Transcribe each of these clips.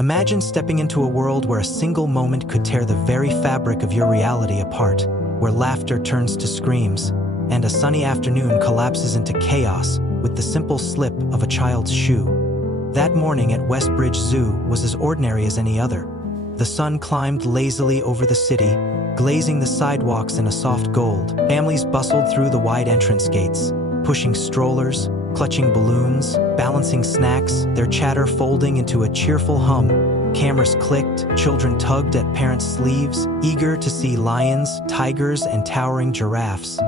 Imagine stepping into a world where a single moment could tear the very fabric of your reality apart, where laughter turns to screams, and a sunny afternoon collapses into chaos with the simple slip of a child's shoe. That morning at Westbridge Zoo was as ordinary as any other. The sun climbed lazily over the city, glazing the sidewalks in a soft gold. Families bustled through the wide entrance gates, pushing strollers, clutching balloons, balancing snacks, their chatter folding into a cheerful hum. Cameras clicked, children tugged at parents' sleeves, eager to see lions, tigers, and towering giraffes.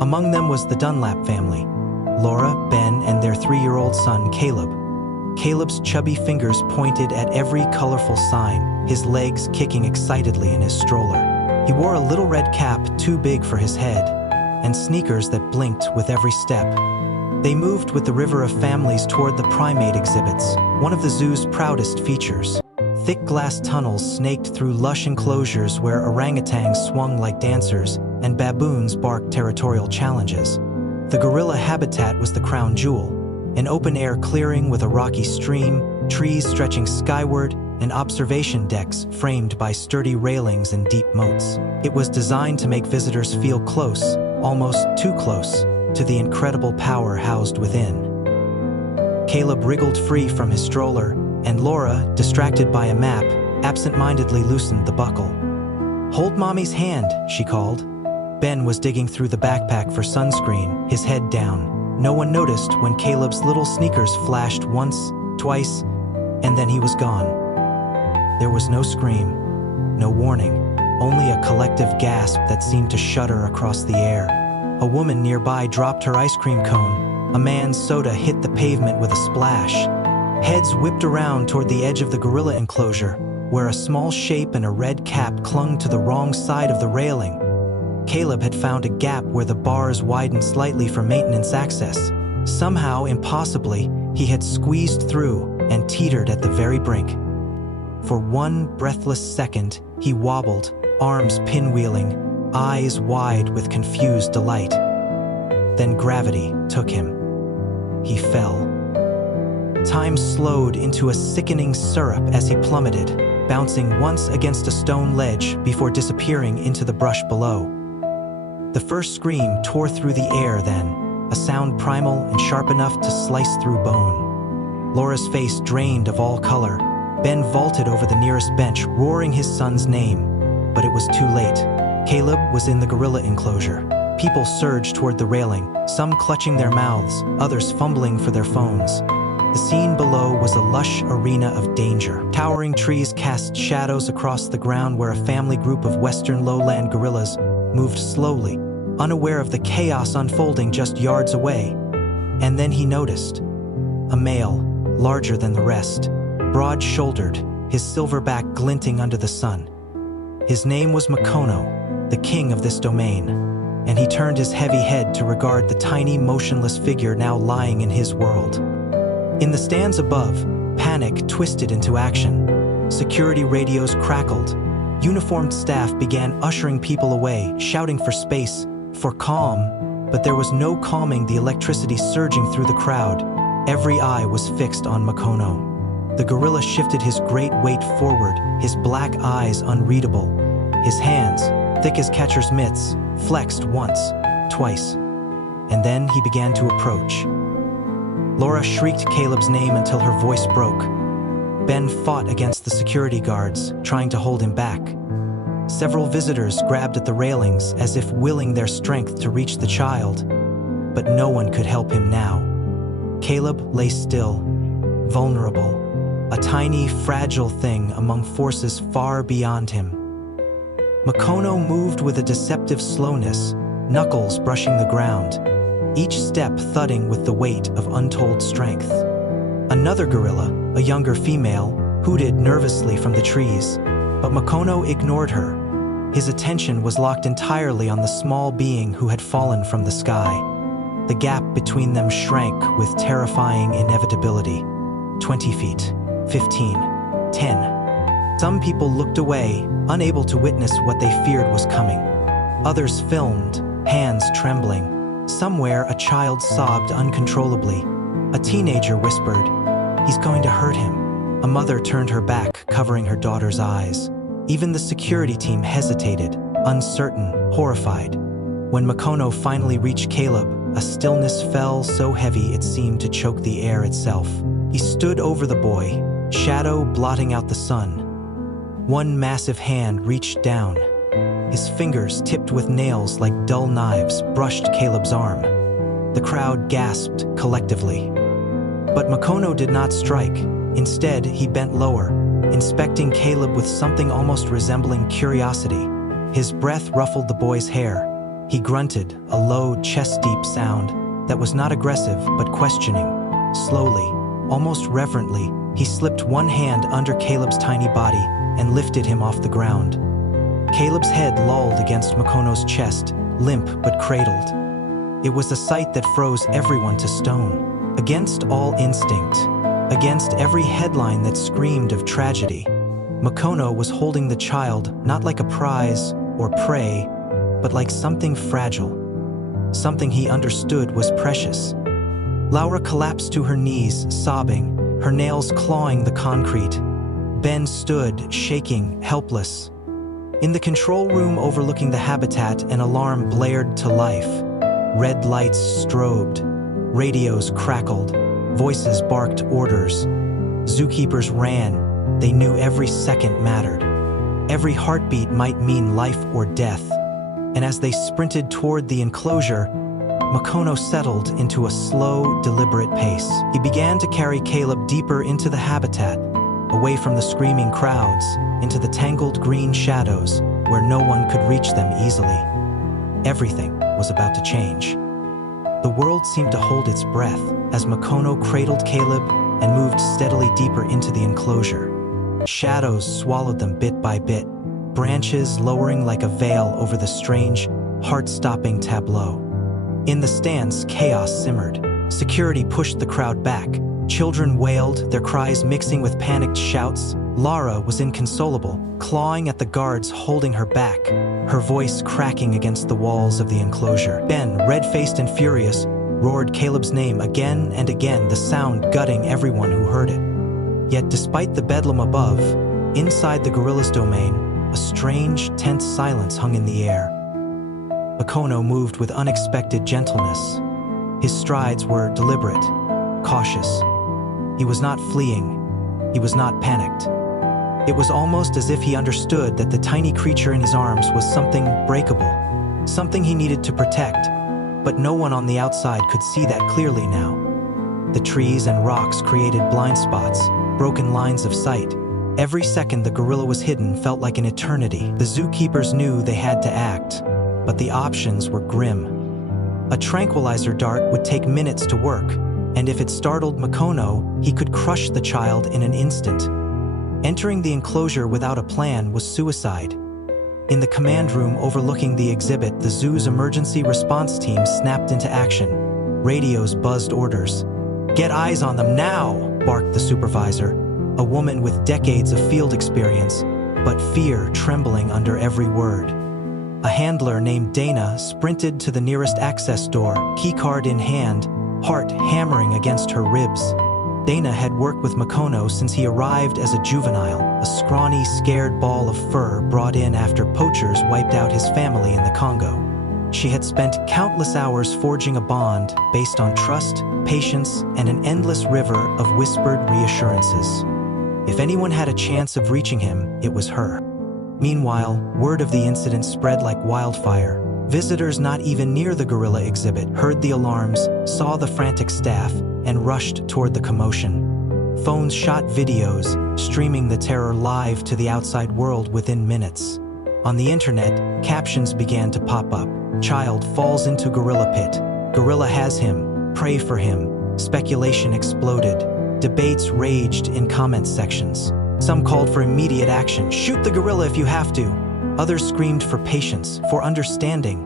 Among them was the Dunlap family, Laura, Ben, and their 3-year-old son, Caleb. Caleb's chubby fingers pointed at every colorful sign, his legs kicking excitedly in his stroller. He wore a little red cap too big for his head, and sneakers that blinked with every step. They moved with the river of families toward the primate exhibits, one of the zoo's proudest features. Thick glass tunnels snaked through lush enclosures where orangutans swung like dancers and baboons barked territorial challenges. The gorilla habitat was the crown jewel, an open-air clearing with a rocky stream, trees stretching skyward, and observation decks framed by sturdy railings and deep moats. It was designed to make visitors feel close, almost too close, to the incredible power housed within. Caleb wriggled free from his stroller, and Laura, distracted by a map, absent-mindedly loosened the buckle. "Hold Mommy's hand," she called. Ben was digging through the backpack for sunscreen, his head down. No one noticed when Caleb's little sneakers flashed once, twice, and then he was gone. There was no scream, no warning, only a collective gasp that seemed to shudder across the air. A woman nearby dropped her ice cream cone. A man's soda hit the pavement with a splash. Heads whipped around toward the edge of the gorilla enclosure, where a small shape in a red cap clung to the wrong side of the railing. Caleb had found a gap where the bars widened slightly for maintenance access. Somehow, impossibly, he had squeezed through and teetered at the very brink. For one breathless second, he wobbled, arms pinwheeling, eyes wide with confused delight. Then gravity took him. He fell. Time slowed into a sickening syrup as he plummeted, bouncing once against a stone ledge before disappearing into the brush below. The first scream tore through the air then, a sound primal and sharp enough to slice through bone. Laura's face drained of all color. Ben vaulted over the nearest bench, roaring his son's name, but it was too late. Caleb was in the gorilla enclosure. People surged toward the railing, some clutching their mouths, others fumbling for their phones. The scene below was a lush arena of danger. Towering trees cast shadows across the ground where a family group of western lowland gorillas moved slowly, unaware of the chaos unfolding just yards away. And then he noticed a male, larger than the rest, broad-shouldered, his silverback glinting under the sun. His name was Makono, the king of this domain, and he turned his heavy head to regard the tiny, motionless figure now lying in his world. In the stands above, panic twisted into action. Security radios crackled. Uniformed staff began ushering people away, shouting for space, for calm, but there was no calming the electricity surging through the crowd. Every eye was fixed on Makono. The gorilla shifted his great weight forward, his black eyes unreadable. His hands, thick as catcher's mitts, flexed once, twice, and then he began to approach. Laura shrieked Caleb's name until her voice broke. Ben fought against the security guards, trying to hold him back. Several visitors grabbed at the railings as if willing their strength to reach the child, but no one could help him now. Caleb lay still, vulnerable, a tiny, fragile thing among forces far beyond him. Makono moved with a deceptive slowness, knuckles brushing the ground, each step thudding with the weight of untold strength. Another gorilla, a younger female, hooted nervously from the trees, but Makono ignored her. His attention was locked entirely on the small being who had fallen from the sky. The gap between them shrank with terrifying inevitability. 20 feet, 15, 10. Some people looked away, unable to witness what they feared was coming. Others filmed, hands trembling. Somewhere a child sobbed uncontrollably. A teenager whispered, "He's going to hurt him." A mother turned her back, covering her daughter's eyes. Even the security team hesitated, uncertain, horrified. When Makono finally reached Caleb, a stillness fell so heavy it seemed to choke the air itself. He stood over the boy, shadow blotting out the sun. One massive hand reached down. His fingers, tipped with nails like dull knives, brushed Caleb's arm. The crowd gasped collectively. But Makono did not strike. Instead, he bent lower, inspecting Caleb with something almost resembling curiosity. His breath ruffled the boy's hair. He grunted, a low, chest-deep sound that was not aggressive but questioning. Slowly, almost reverently, he slipped one hand under Caleb's tiny body and lifted him off the ground. Caleb's head lolled against Makono's chest, limp but cradled. It was a sight that froze everyone to stone. Against all instinct, against every headline that screamed of tragedy, Makono was holding the child not like a prize or prey, but like something fragile, something he understood was precious. Laura collapsed to her knees, sobbing, her nails clawing the concrete. Ben stood, shaking, helpless. In the control room overlooking the habitat, an alarm blared to life. Red lights strobed, radios crackled, voices barked orders. Zookeepers ran. They knew every second mattered. Every heartbeat might mean life or death. And as they sprinted toward the enclosure, Makono settled into a slow, deliberate pace. He began to carry Caleb deeper into the habitat, away from the screaming crowds, into the tangled green shadows where no one could reach them easily. Everything was about to change. The world seemed to hold its breath as Makono cradled Caleb and moved steadily deeper into the enclosure. Shadows swallowed them bit by bit, branches lowering like a veil over the strange, heart-stopping tableau. In the stands, chaos simmered. Security pushed the crowd back. Children wailed, their cries mixing with panicked shouts. Lara was inconsolable, clawing at the guards holding her back, her voice cracking against the walls of the enclosure. Ben, red-faced and furious, roared Caleb's name again and again, the sound gutting everyone who heard it. Yet despite the bedlam above, inside the gorilla's domain, a strange, tense silence hung in the air. Makono moved with unexpected gentleness. His strides were deliberate, cautious. He was not fleeing. He was not panicked. It was almost as if he understood that the tiny creature in his arms was something breakable, something he needed to protect, but no one on the outside could see that clearly now. The trees and rocks created blind spots, broken lines of sight. Every second the gorilla was hidden felt like an eternity. The zookeepers knew they had to act, but the options were grim. A tranquilizer dart would take minutes to work, and if it startled Makono, he could crush the child in an instant. Entering the enclosure without a plan was suicide. In the command room overlooking the exhibit, the zoo's emergency response team snapped into action. Radios buzzed orders. "Get eyes on them now!" barked the supervisor, a woman with decades of field experience, but fear trembling under every word. A handler named Dana sprinted to the nearest access door, keycard in hand, heart hammering against her ribs. Dana had worked with Makono since he arrived as a juvenile, a scrawny, scared ball of fur brought in after poachers wiped out his family in the Congo. She had spent countless hours forging a bond based on trust, patience, and an endless river of whispered reassurances. If anyone had a chance of reaching him, it was her. Meanwhile, word of the incident spread like wildfire. Visitors not even near the gorilla exhibit heard the alarms, saw the frantic staff, and rushed toward the commotion. Phones shot videos, streaming the terror live to the outside world within minutes. On the internet, captions began to pop up. "Child falls into gorilla pit. Gorilla has him. Pray for him." Speculation exploded. Debates raged in comment sections. Some called for immediate action. "Shoot the gorilla if you have to." Others screamed for patience, for understanding,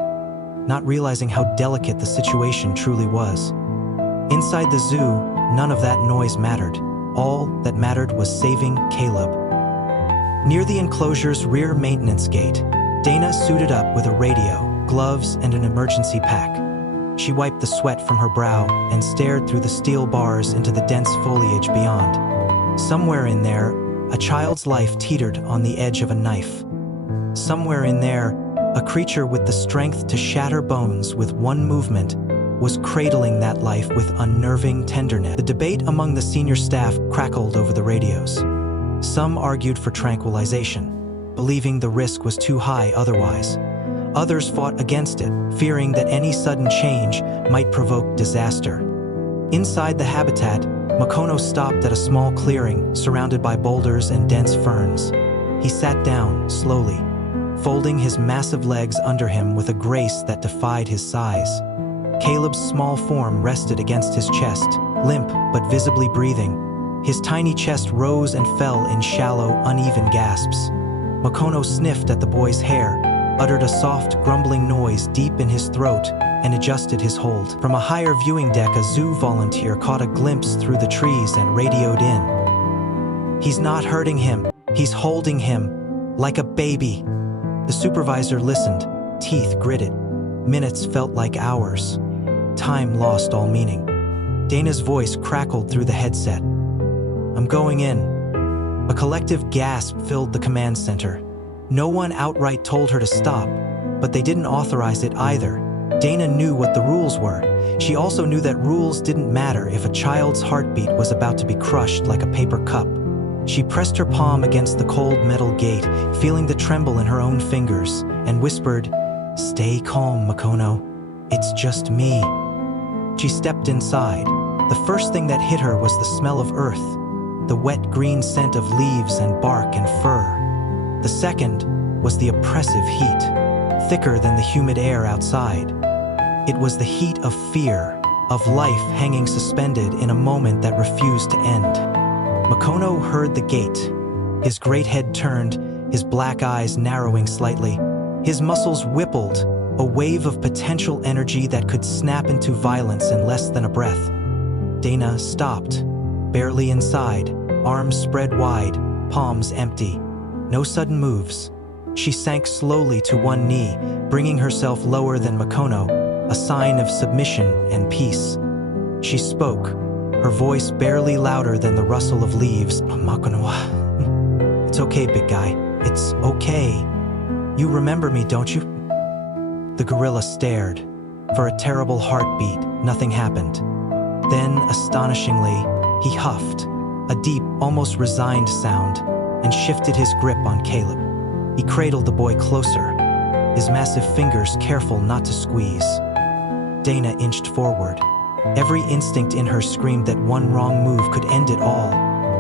not realizing how delicate the situation truly was. Inside the zoo, none of that noise mattered. All that mattered was saving Caleb. Near the enclosure's rear maintenance gate, Dana suited up with a radio, gloves, and an emergency pack. She wiped the sweat from her brow and stared through the steel bars into the dense foliage beyond. Somewhere in there, a child's life teetered on the edge of a knife. Somewhere in there, a creature with the strength to shatter bones with one movement was cradling that life with unnerving tenderness. The debate among the senior staff crackled over the radios. Some argued for tranquilization, believing the risk was too high otherwise. Others fought against it, fearing that any sudden change might provoke disaster. Inside the habitat, Makono stopped at a small clearing surrounded by boulders and dense ferns. He sat down, slowly, folding his massive legs under him with a grace that defied his size. Caleb's small form rested against his chest, limp but visibly breathing. His tiny chest rose and fell in shallow, uneven gasps. Makono sniffed at the boy's hair, uttered a soft, grumbling noise deep in his throat, and adjusted his hold. From a higher viewing deck, a zoo volunteer caught a glimpse through the trees and radioed in. "He's not hurting him. He's holding him, like a baby." The supervisor listened, teeth gritted. Minutes felt like hours. Time lost all meaning. Dana's voice crackled through the headset. "I'm going in." A collective gasp filled the command center. No one outright told her to stop, but they didn't authorize it either. Dana knew what the rules were. She also knew that rules didn't matter if a child's heartbeat was about to be crushed like a paper cup. She pressed her palm against the cold metal gate, feeling the tremble in her own fingers, and whispered, "Stay calm, Makono. It's just me." She stepped inside. The first thing that hit her was the smell of earth, the wet green scent of leaves and bark and fur. The second was the oppressive heat, thicker than the humid air outside. It was the heat of fear, of life hanging suspended in a moment that refused to end. Makono heard the gate. His great head turned, his black eyes narrowing slightly. His muscles whippled, a wave of potential energy that could snap into violence in less than a breath. Dana stopped, barely inside, arms spread wide, palms empty. No sudden moves. She sank slowly to one knee, bringing herself lower than Makono, a sign of submission and peace. She spoke, her voice barely louder than the rustle of leaves. "Makono, it's okay, big guy. It's okay. You remember me, don't you?" The gorilla stared. For a terrible heartbeat, nothing happened. Then, astonishingly, he huffed, a deep, almost resigned sound, and shifted his grip on Caleb. He cradled the boy closer, his massive fingers careful not to squeeze. Dana inched forward. Every instinct in her screamed that one wrong move could end it all,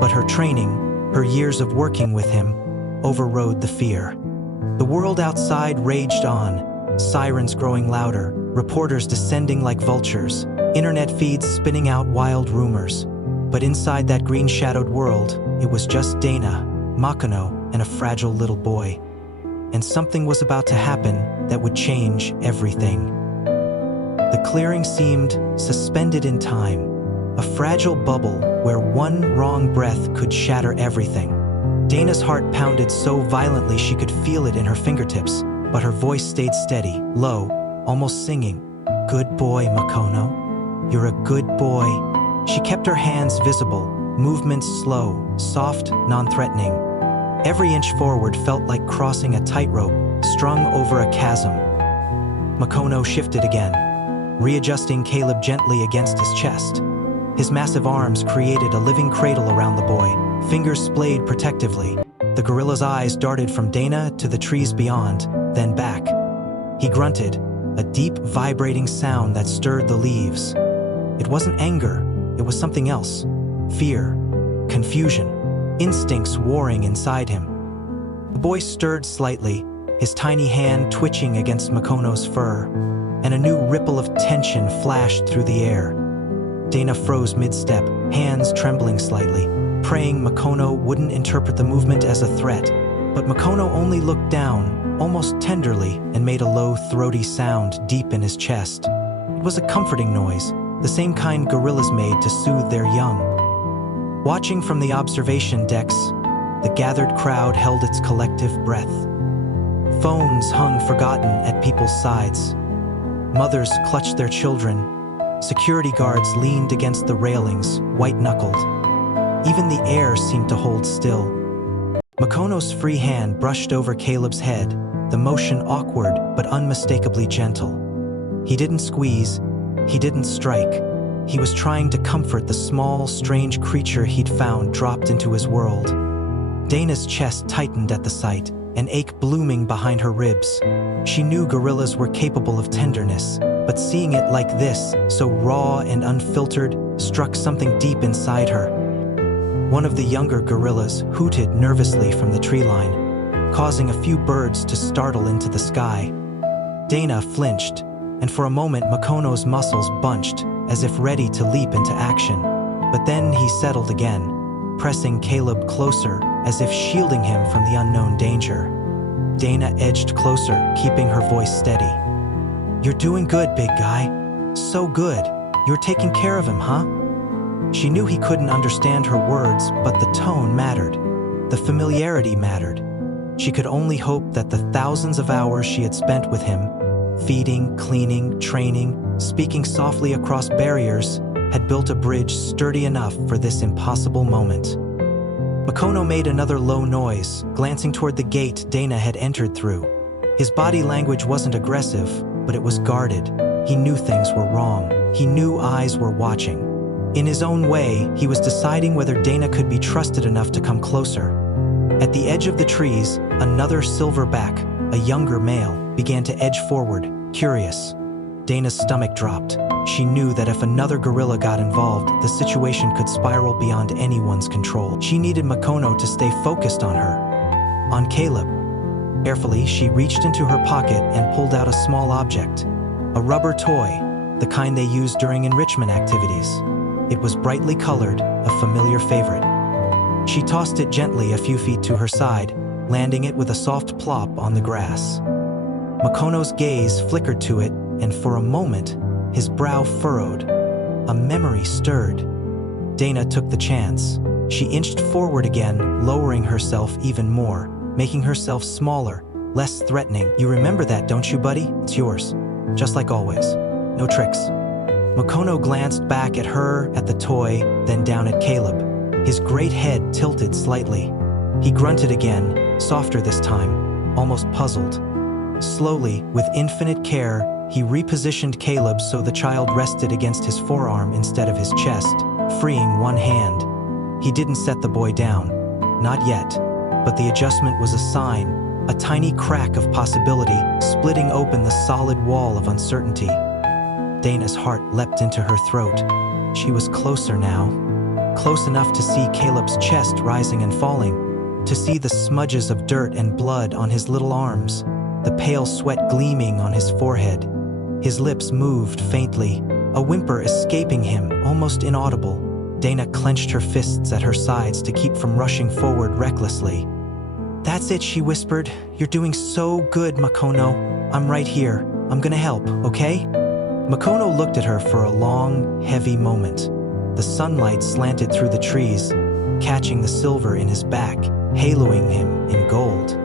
but her training, her years of working with him, overrode the fear. The world outside raged on, sirens growing louder, reporters descending like vultures, internet feeds spinning out wild rumors. But inside that green-shadowed world, it was just Dana, Makono, and a fragile little boy. And something was about to happen that would change everything. The clearing seemed suspended in time, a fragile bubble where one wrong breath could shatter everything. Dana's heart pounded so violently she could feel it in her fingertips, but her voice stayed steady, low, almost singing. "Good boy, Makono. You're a good boy." She kept her hands visible, movements slow, soft, non-threatening. Every inch forward felt like crossing a tightrope strung over a chasm. Makono shifted again, readjusting Caleb gently against his chest. His massive arms created a living cradle around the boy, fingers splayed protectively. The gorilla's eyes darted from Dana to the trees beyond, then back. He grunted, a deep, vibrating sound that stirred the leaves. It wasn't anger, it was something else. Fear, confusion, instincts warring inside him. The boy stirred slightly, his tiny hand twitching against Makono's fur, and a new ripple of tension flashed through the air. Dana froze mid-step, hands trembling slightly, praying Makono wouldn't interpret the movement as a threat. But Makono only looked down, almost tenderly, and made a low, throaty sound deep in his chest. It was a comforting noise, the same kind gorillas made to soothe their young. Watching from the observation decks, the gathered crowd held its collective breath. Phones hung forgotten at people's sides. Mothers clutched their children. Security guards leaned against the railings, white-knuckled. Even the air seemed to hold still. Makono's free hand brushed over Caleb's head, the motion awkward but unmistakably gentle. He didn't squeeze, he didn't strike. He was trying to comfort the small, strange creature he'd found dropped into his world. Dana's chest tightened at the sight, an ache blooming behind her ribs. She knew gorillas were capable of tenderness, but seeing it like this, so raw and unfiltered, struck something deep inside her. One of the younger gorillas hooted nervously from the tree line, causing a few birds to startle into the sky. Dana flinched, and for a moment Makono's muscles bunched, as if ready to leap into action. But then he settled again, pressing Caleb closer, as if shielding him from the unknown danger. Dana edged closer, keeping her voice steady. "You're doing good, big guy. So good. You're taking care of him, huh?" She knew he couldn't understand her words, but the tone mattered. The familiarity mattered. She could only hope that the thousands of hours she had spent with him, feeding, cleaning, training, speaking softly across barriers, had built a bridge sturdy enough for this impossible moment. Makono made another low noise, glancing toward the gate Dana had entered through. His body language wasn't aggressive, but it was guarded. He knew things were wrong. He knew eyes were watching. In his own way, he was deciding whether Dana could be trusted enough to come closer. At the edge of the trees, another silverback, a younger male, began to edge forward, curious. Dana's stomach dropped. She knew that if another gorilla got involved, the situation could spiral beyond anyone's control. She needed Makono to stay focused on her. On Caleb. Carefully, she reached into her pocket and pulled out a small object. A rubber toy, the kind they use during enrichment activities. It was brightly colored, a familiar favorite. She tossed it gently a few feet to her side, landing it with a soft plop on the grass. Makono's gaze flickered to it, and for a moment, his brow furrowed. A memory stirred. Dana took the chance. She inched forward again, lowering herself even more, making herself smaller, less threatening. "You remember that, don't you, buddy? It's yours. Just like always. No tricks." Makono glanced back at her, at the toy, then down at Caleb. His great head tilted slightly. He grunted again, softer this time, almost puzzled. Slowly, with infinite care, he repositioned Caleb so the child rested against his forearm instead of his chest, freeing one hand. He didn't set the boy down. Not yet. But the adjustment was a sign, a tiny crack of possibility, splitting open the solid wall of uncertainty. Dana's heart leapt into her throat. She was closer now. Close enough to see Caleb's chest rising and falling, to see the smudges of dirt and blood on his little arms, the pale sweat gleaming on his forehead. His lips moved faintly, a whimper escaping him, almost inaudible. Dana clenched her fists at her sides to keep from rushing forward recklessly. "That's it," she whispered. "You're doing so good, Makono. I'm right here. I'm gonna help, okay?" Makono looked at her for a long, heavy moment. The sunlight slanted through the trees, catching the silver in his back, haloing him in gold.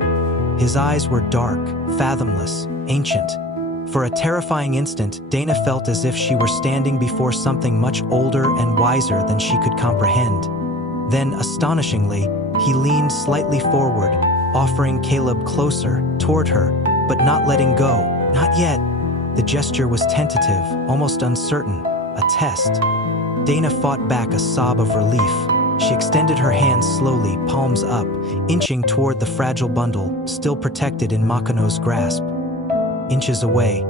His eyes were dark, fathomless, ancient. For a terrifying instant, Dana felt as if she were standing before something much older and wiser than she could comprehend. Then, astonishingly, he leaned slightly forward, offering Caleb closer, toward her, but not letting go. Not yet. The gesture was tentative, almost uncertain, a test. Dana fought back a sob of relief. She extended her hands slowly, palms up, inching toward the fragile bundle, still protected in Makono's grasp. Inches away,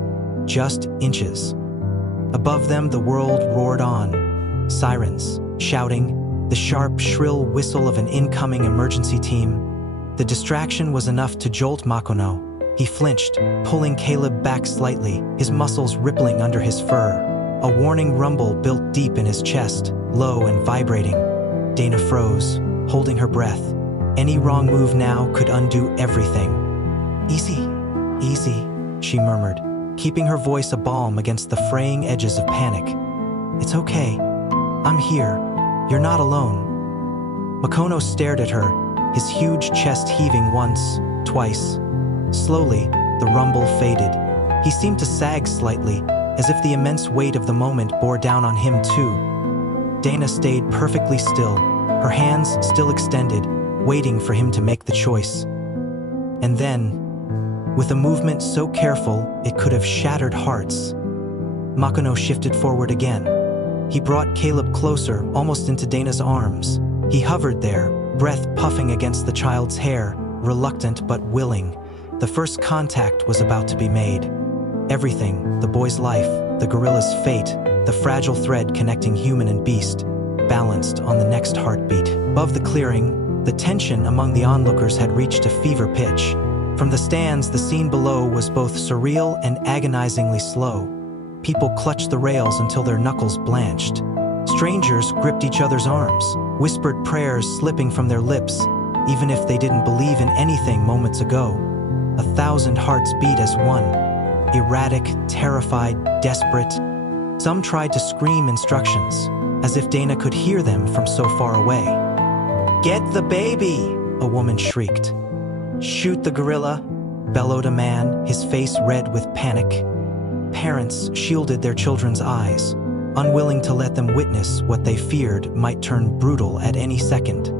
just inches. Above them, the world roared on. Sirens, shouting, the sharp, shrill whistle of an incoming emergency team. The distraction was enough to jolt Makono. He flinched, pulling Caleb back slightly, his muscles rippling under his fur. A warning rumble built deep in his chest, low and vibrating. Dana froze, holding her breath. Any wrong move now could undo everything. "Easy, easy," she murmured, keeping her voice a balm against the fraying edges of panic. "It's okay. I'm here. You're not alone." Makono stared at her, his huge chest heaving once, twice. Slowly, the rumble faded. He seemed to sag slightly, as if the immense weight of the moment bore down on him too. Dana stayed perfectly still, her hands still extended, waiting for him to make the choice. And then, with a movement so careful it could have shattered hearts, Makono shifted forward again. He brought Caleb closer, almost into Dana's arms. He hovered there, breath puffing against the child's hair, reluctant but willing. The first contact was about to be made. Everything, the boy's life, the gorilla's fate, the fragile thread connecting human and beast, balanced on the next heartbeat. Above the clearing, the tension among the onlookers had reached a fever pitch. From the stands, the scene below was both surreal and agonizingly slow. People clutched the rails until their knuckles blanched. Strangers gripped each other's arms, whispered prayers slipping from their lips, even if they didn't believe in anything moments ago. 1,000 hearts beat as one, erratic, terrified, desperate. Some tried to scream instructions, as if Dana could hear them from so far away. "Get the baby!" a woman shrieked. "Shoot the gorilla!" bellowed a man, his face red with panic. Parents shielded their children's eyes, unwilling to let them witness what they feared might turn brutal at any second.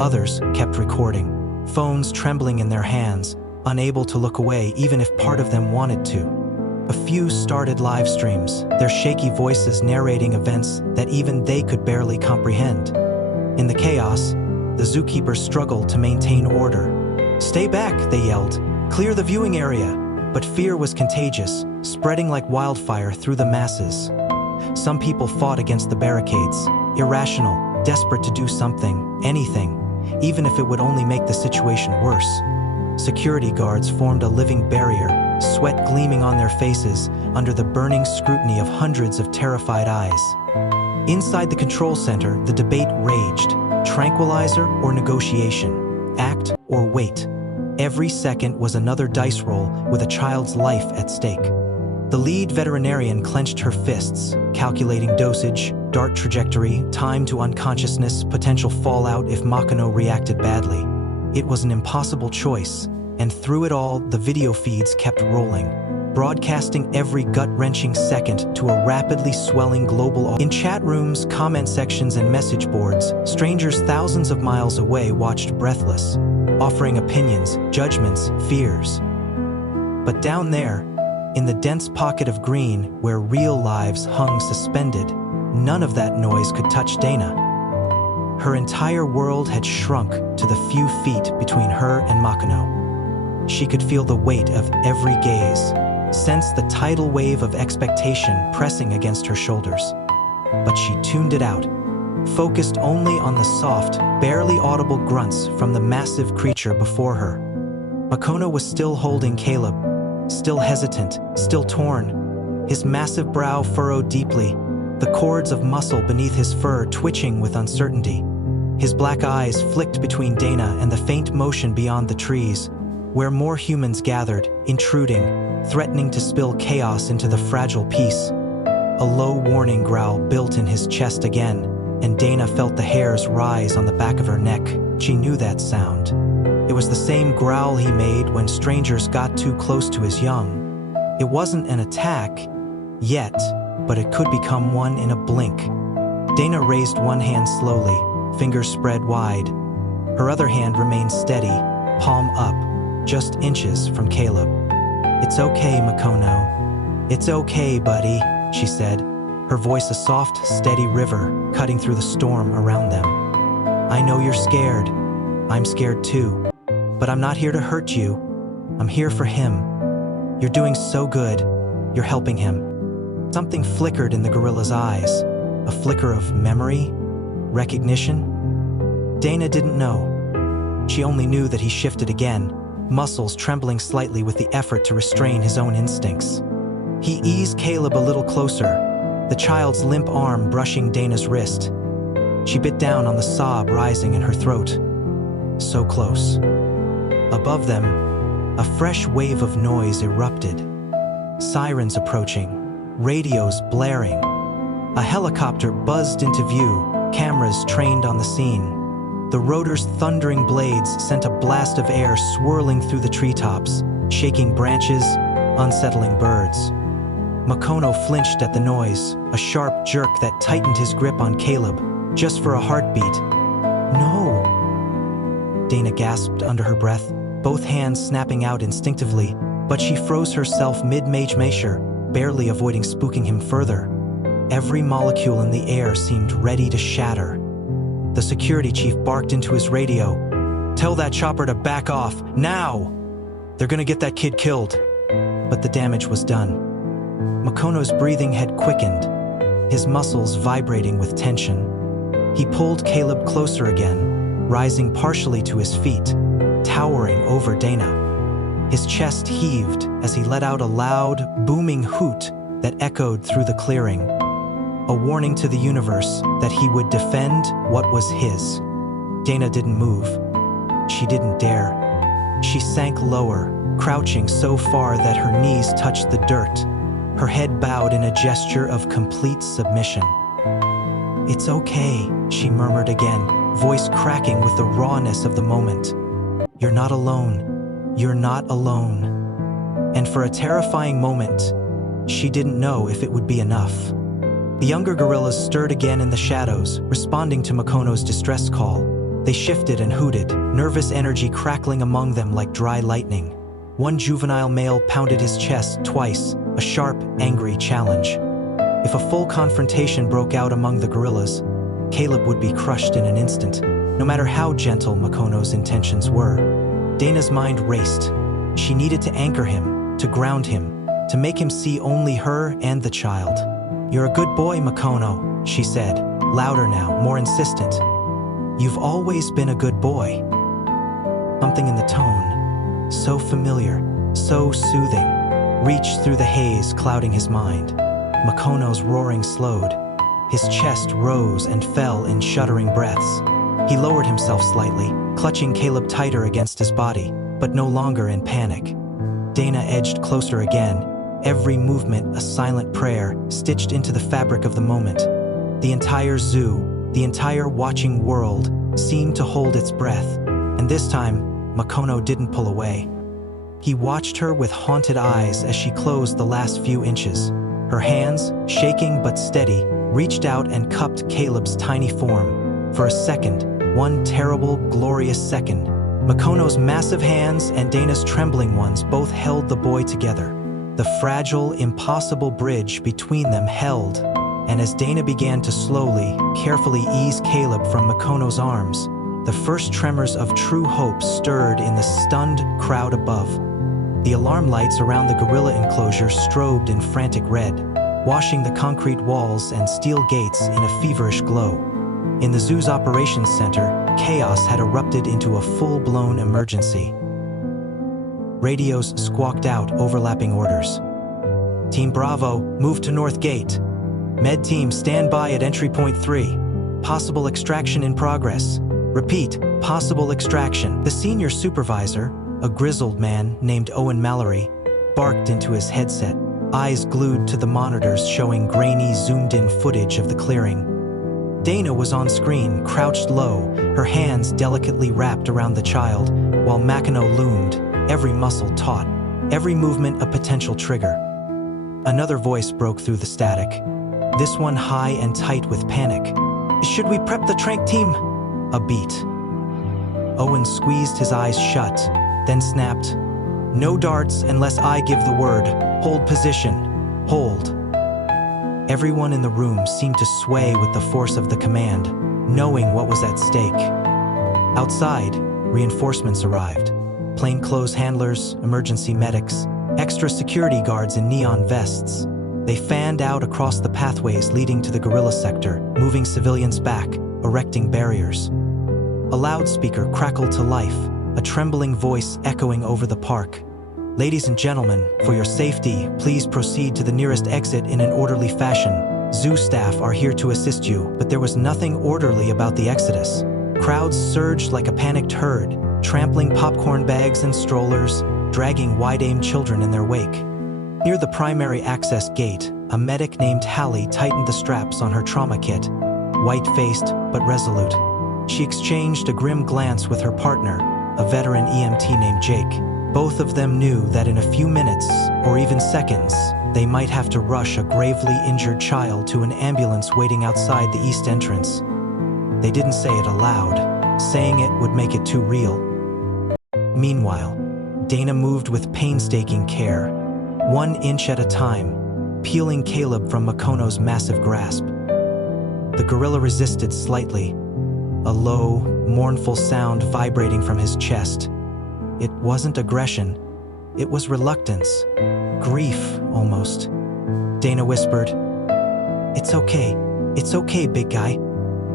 Others kept recording, phones trembling in their hands, unable to look away even if part of them wanted to. A few started live streams, their shaky voices narrating events that even they could barely comprehend. In the chaos, the zookeepers struggled to maintain order. "Stay back," they yelled. "Clear the viewing area." But fear was contagious, spreading like wildfire through the masses. Some people fought against the barricades, irrational, desperate to do something, anything, even if it would only make the situation worse. Security guards formed a living barrier, sweat gleaming on their faces under the burning scrutiny of hundreds of terrified eyes. Inside the control center, the debate raged: tranquilizer or negotiation, act or wait. Every second was another dice roll with a child's life at stake. The lead veterinarian clenched her fists, calculating dosage, dart trajectory, time to unconsciousness, potential fallout if Makono reacted badly. It was an impossible choice, and through it all, the video feeds kept rolling, broadcasting every gut-wrenching second to a rapidly swelling global audience. In chat rooms, comment sections, and message boards, strangers thousands of miles away watched breathless, offering opinions, judgments, fears. But down there, in the dense pocket of green where real lives hung suspended, none of that noise could touch Dana. Her entire world had shrunk to the few feet between her and Makono. She could feel the weight of every gaze, sense the tidal wave of expectation pressing against her shoulders. But she tuned it out, focused only on the soft, barely audible grunts from the massive creature before her. Makono was still holding Caleb, still hesitant, still torn, his massive brow furrowed deeply, the cords of muscle beneath his fur twitching with uncertainty. His black eyes flicked between Dana and the faint motion beyond the trees, where more humans gathered, intruding, threatening to spill chaos into the fragile peace. A low warning growl built in his chest again, and Dana felt the hairs rise on the back of her neck. She knew that sound. It was the same growl he made when strangers got too close to his young. It wasn't an attack, yet, but it could become one in a blink. Dana raised one hand slowly, fingers spread wide. Her other hand remained steady, palm up, just inches from Caleb. "It's okay, Makono. It's okay, buddy," she said, her voice a soft, steady river cutting through the storm around them. "I know you're scared. I'm scared too. But I'm not here to hurt you. I'm here for him. You're doing so good. You're helping him." Something flickered in the gorilla's eyes, a flicker of memory, recognition. Dana didn't know. She only knew that he shifted again, muscles trembling slightly with the effort to restrain his own instincts. He eased Caleb a little closer, the child's limp arm brushing Dana's wrist. She bit down on the sob rising in her throat. So close. Above them, a fresh wave of noise erupted. Sirens approaching, radios blaring. A helicopter buzzed into view, cameras trained on the scene. The rotor's thundering blades sent a blast of air swirling through the treetops, shaking branches, unsettling birds. Makono flinched at the noise, a sharp jerk that tightened his grip on Caleb, just for a heartbeat. No! Dana gasped under her breath, both hands snapping out instinctively, but she froze herself mid-measure, barely avoiding spooking him further. Every molecule in the air seemed ready to shatter. The security chief barked into his radio. "Tell that chopper to back off, now! They're gonna get that kid killed." But the damage was done. Makono's breathing had quickened, his muscles vibrating with tension. He pulled Caleb closer again, rising partially to his feet, towering over Dana. His chest heaved as he let out a loud, booming hoot that echoed through the clearing, a warning to the universe that he would defend what was his. Dana didn't move. She didn't dare. She sank lower, crouching so far that her knees touched the dirt, her head bowed in a gesture of complete submission. "It's okay," she murmured again, voice cracking with the rawness of the moment. "You're not alone. You're not alone." And for a terrifying moment, she didn't know if it would be enough. The younger gorillas stirred again in the shadows, responding to Makono's distress call. They shifted and hooted, nervous energy crackling among them like dry lightning. One juvenile male pounded his chest twice, a sharp, angry challenge. If a full confrontation broke out among the gorillas, Caleb would be crushed in an instant, no matter how gentle Makono's intentions were. Dana's mind raced. She needed to anchor him, to ground him, to make him see only her and the child. "You're a good boy, Makono," she said, louder now, more insistent. "You've always been a good boy." Something in the tone, so familiar, so soothing, reached through the haze clouding his mind. Makono's roaring slowed. His chest rose and fell in shuddering breaths. He lowered himself slightly, clutching Caleb tighter against his body, but no longer in panic. Dana edged closer again, every movement a silent prayer stitched into the fabric of the moment. The entire zoo, the entire watching world, seemed to hold its breath, and this time, Makono didn't pull away. He watched her with haunted eyes as she closed the last few inches. Her hands, shaking but steady, reached out and cupped Caleb's tiny form. For a second, one terrible, glorious second, Makono's massive hands and Dana's trembling ones both held the boy together. The fragile, impossible bridge between them held, and as Dana began to slowly, carefully ease Caleb from Makono's arms, the first tremors of true hope stirred in the stunned crowd above. The alarm lights around the gorilla enclosure strobed in frantic red, washing the concrete walls and steel gates in a feverish glow. In the zoo's operations center, chaos had erupted into a full-blown emergency. Radios squawked out overlapping orders. "Team Bravo, move to North Gate. Med team, stand by at entry point 3. Possible extraction in progress. Repeat, possible extraction." The senior supervisor, a grizzled man named Owen Mallory, barked into his headset, eyes glued to the monitors showing grainy, zoomed-in footage of the clearing. Dana was on screen, crouched low, her hands delicately wrapped around the child, while Makono loomed, every muscle taut, every movement a potential trigger. Another voice broke through the static, this one high and tight with panic. "Should we prep the trank team?" A beat. Owen squeezed his eyes shut, then snapped, "No darts unless I give the word. Hold position. Hold." Everyone in the room seemed to sway with the force of the command, knowing what was at stake. Outside, reinforcements arrived. Plainclothes handlers, emergency medics, extra security guards in neon vests. They fanned out across the pathways leading to the gorilla sector, moving civilians back, erecting barriers. A loudspeaker crackled to life, a trembling voice echoing over the park. "Ladies and gentlemen, for your safety, please proceed to the nearest exit in an orderly fashion. Zoo staff are here to assist you." But there was nothing orderly about the exodus. Crowds surged like a panicked herd, trampling popcorn bags and strollers, dragging wide-aimed children in their wake. Near the primary access gate, a medic named Hallie tightened the straps on her trauma kit, white-faced but resolute. She exchanged a grim glance with her partner, a veteran EMT named Jake. Both of them knew that in a few minutes, or even seconds, they might have to rush a gravely injured child to an ambulance waiting outside the east entrance. They didn't say it aloud, Saying it would make it too real. Meanwhile, Dana moved with painstaking care, 1 inch at a time, peeling Caleb from Makono's massive grasp. The gorilla resisted slightly, a low, mournful sound vibrating from his chest. It wasn't aggression, it was reluctance, grief almost. Dana whispered, it's okay, big guy.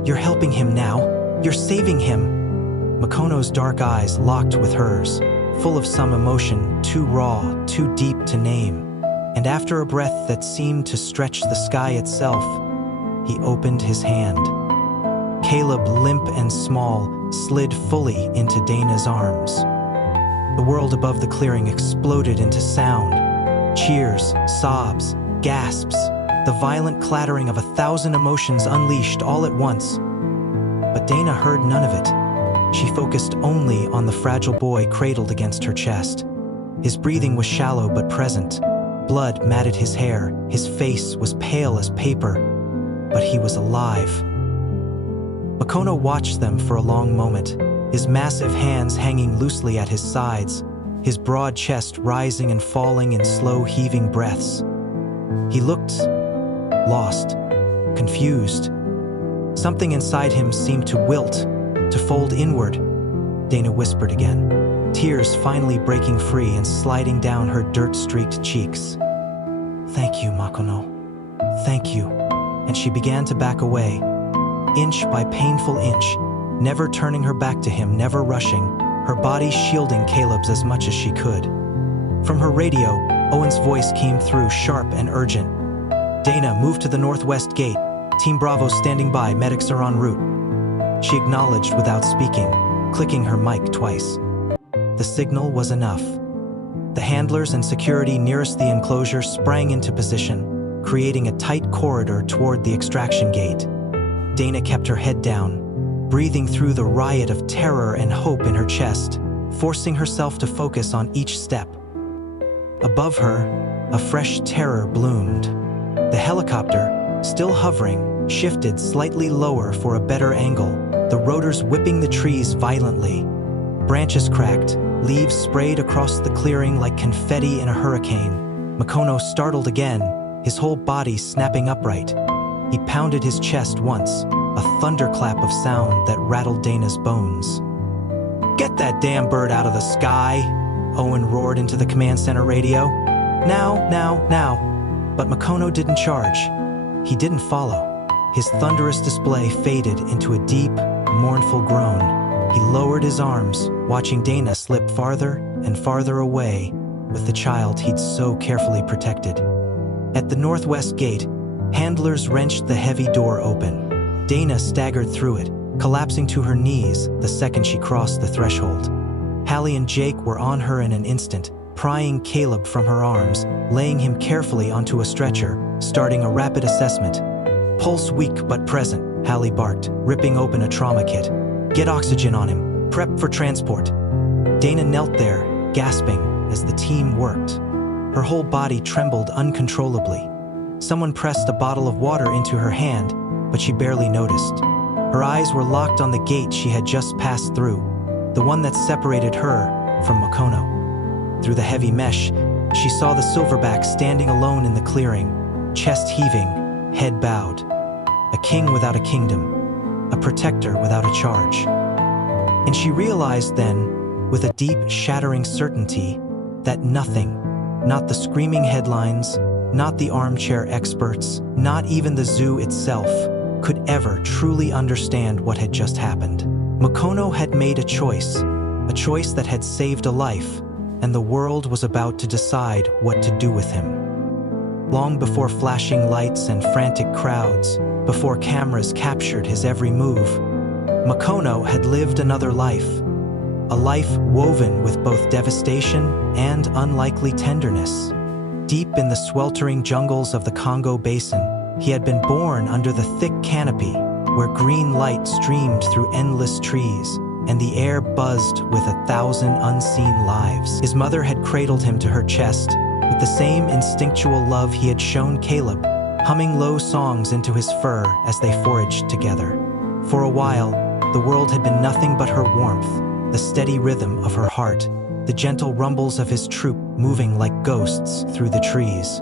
You're helping him now. You're saving him." Makono's dark eyes locked with hers, full of some emotion too raw, too deep to name. And after a breath that seemed to stretch the sky itself, he opened his hand. Caleb, limp and small, slid fully into Dana's arms. The world above the clearing exploded into sound. Cheers, sobs, gasps, the violent clattering of 1,000 emotions unleashed all at once. But Dana heard none of it. She focused only on the fragile boy cradled against her chest. His breathing was shallow but present. Blood matted his hair, his face was pale as paper, but he was alive. Makono watched them for a long moment, his massive hands hanging loosely at his sides, his broad chest rising and falling in slow heaving breaths. He looked lost, confused. Something inside him seemed to wilt, to fold inward. Dana whispered again, tears finally breaking free and sliding down her dirt-streaked cheeks. "Thank you, Makono. Thank you." And she began to back away, inch by painful inch, never turning her back to him, never rushing, her body shielding Caleb's as much as she could. From her radio, Owen's voice came through, sharp and urgent. "Dana, move to the northwest gate. Team Bravo standing by, medics are en route." She acknowledged without speaking, clicking her mic twice. The signal was enough. The handlers and security nearest the enclosure sprang into position, creating a tight corridor toward the extraction gate. Dana kept her head down, breathing through the riot of terror and hope in her chest, forcing herself to focus on each step. Above her, a fresh terror bloomed. The helicopter, still hovering, shifted slightly lower for a better angle, the rotors whipping the trees violently. Branches cracked, leaves sprayed across the clearing like confetti in a hurricane. Makono startled again, his whole body snapping upright. He pounded his chest once, a thunderclap of sound that rattled Dana's bones. "Get that damn bird out of the sky!" Owen roared into the command center radio. "Now, now, now!" But Makono didn't charge. He didn't follow. His thunderous display faded into a deep, mournful groan. He lowered his arms, watching Dana slip farther and farther away with the child he'd so carefully protected. At the northwest gate, handlers wrenched the heavy door open. Dana staggered through it, collapsing to her knees the second she crossed the threshold. Hallie and Jake were on her in an instant, prying Caleb from her arms, laying him carefully onto a stretcher, starting a rapid assessment. "Pulse weak but present," Hallie barked, ripping open a trauma kit. "Get oxygen on him. Prep for transport." Dana knelt there, gasping, as the team worked. Her whole body trembled uncontrollably. Someone pressed a bottle of water into her hand, but she barely noticed. Her eyes were locked on the gate she had just passed through, the one that separated her from Makono. Through the heavy mesh, she saw the silverback standing alone in the clearing, chest heaving, head bowed. A king without a kingdom, a protector without a charge. And she realized then, with a deep, shattering certainty, that nothing, not the screaming headlines, not the armchair experts, not even the zoo itself, could ever truly understand what had just happened. Makono had made a choice that had saved a life, and the world was about to decide what to do with him. Long before flashing lights and frantic crowds, before cameras captured his every move, Makono had lived another life. A life woven with both devastation and unlikely tenderness. Deep in the sweltering jungles of the Congo Basin, he had been born under the thick canopy, where green light streamed through endless trees, and the air buzzed with 1,000 unseen lives. His mother had cradled him to her chest, with the same instinctual love he had shown Caleb, humming low songs into his fur as they foraged together. For a while, The world had been nothing but her warmth, the steady rhythm of her heart, the gentle rumbles of his troop moving like ghosts through the trees.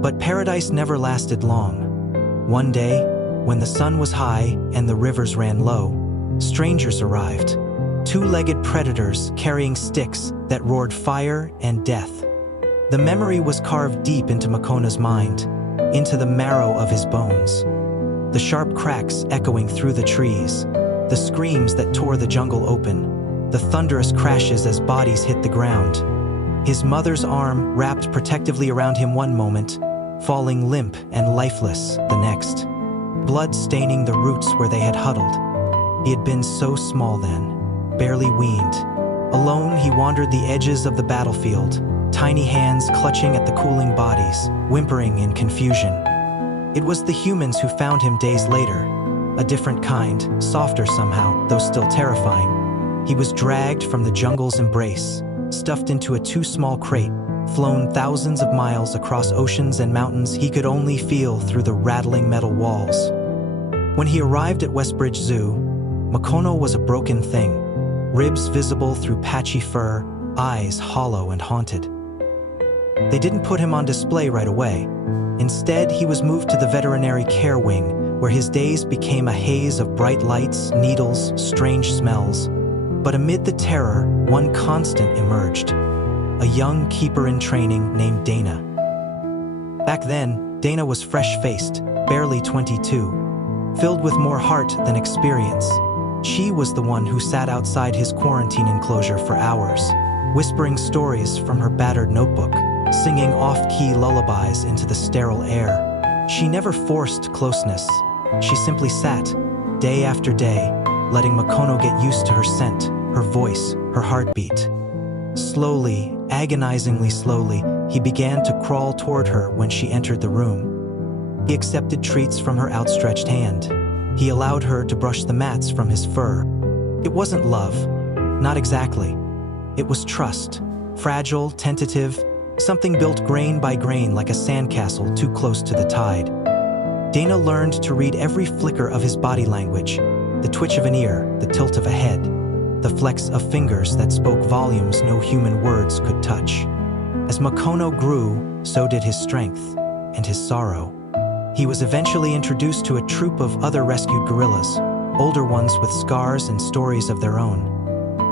But paradise never lasted long. One day, when the sun was high and the rivers ran low, strangers arrived. Two-legged predators carrying sticks that roared fire and death. The memory was carved deep into Makona's mind, into the marrow of his bones. The sharp cracks echoing through the trees, the screams that tore the jungle open, the thunderous crashes as bodies hit the ground. His mother's arm wrapped protectively around him one moment, falling limp and lifeless the next. Blood staining the roots where they had huddled. He had been so small then, barely weaned. Alone, he wandered the edges of the battlefield, tiny hands clutching at the cooling bodies, whimpering in confusion. It was the humans who found him days later, a different kind, softer somehow, though still terrifying. He was dragged from the jungle's embrace, stuffed into a too-small crate, flown thousands of miles across oceans and mountains he could only feel through the rattling metal walls. When he arrived at Westbridge Zoo, Makono was a broken thing, ribs visible through patchy fur, eyes hollow and haunted. They didn't put him on display right away. Instead, he was moved to the veterinary care wing, where his days became a haze of bright lights, needles, strange smells. But amid the terror, one constant emerged. A young keeper in training named Dana. Back then, Dana was fresh-faced, barely 22, filled with more heart than experience. She was the one who sat outside his quarantine enclosure for hours, whispering stories from her battered notebook, singing off-key lullabies into the sterile air. She never forced closeness. She simply sat, day after day, letting Makono get used to her scent, her voice, her heartbeat. Slowly, agonizingly slowly, he began to crawl toward her when she entered the room. He accepted treats from her outstretched hand. He allowed her to brush the mats from his fur. It wasn't love, not exactly. It was trust, fragile, tentative, something built grain by grain like a sandcastle too close to the tide. Dana learned to read every flicker of his body language, the twitch of an ear, the tilt of a head, the flex of fingers that spoke volumes no human words could touch. As Makono grew, so did his strength and his sorrow. He was eventually introduced to a troop of other rescued gorillas, older ones with scars and stories of their own.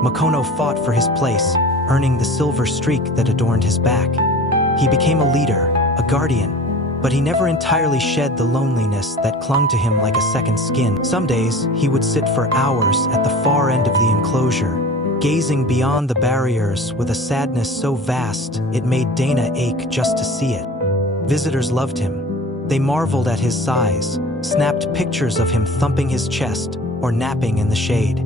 Makono fought for his place, earning the silver streak that adorned his back. He became a leader, a guardian, but he never entirely shed the loneliness that clung to him like a second skin. Some days, he would sit for hours at the far end of the enclosure, gazing beyond the barriers with a sadness so vast it made Dana ache just to see it. Visitors loved him. They marveled at his size, snapped pictures of him thumping his chest or napping in the shade.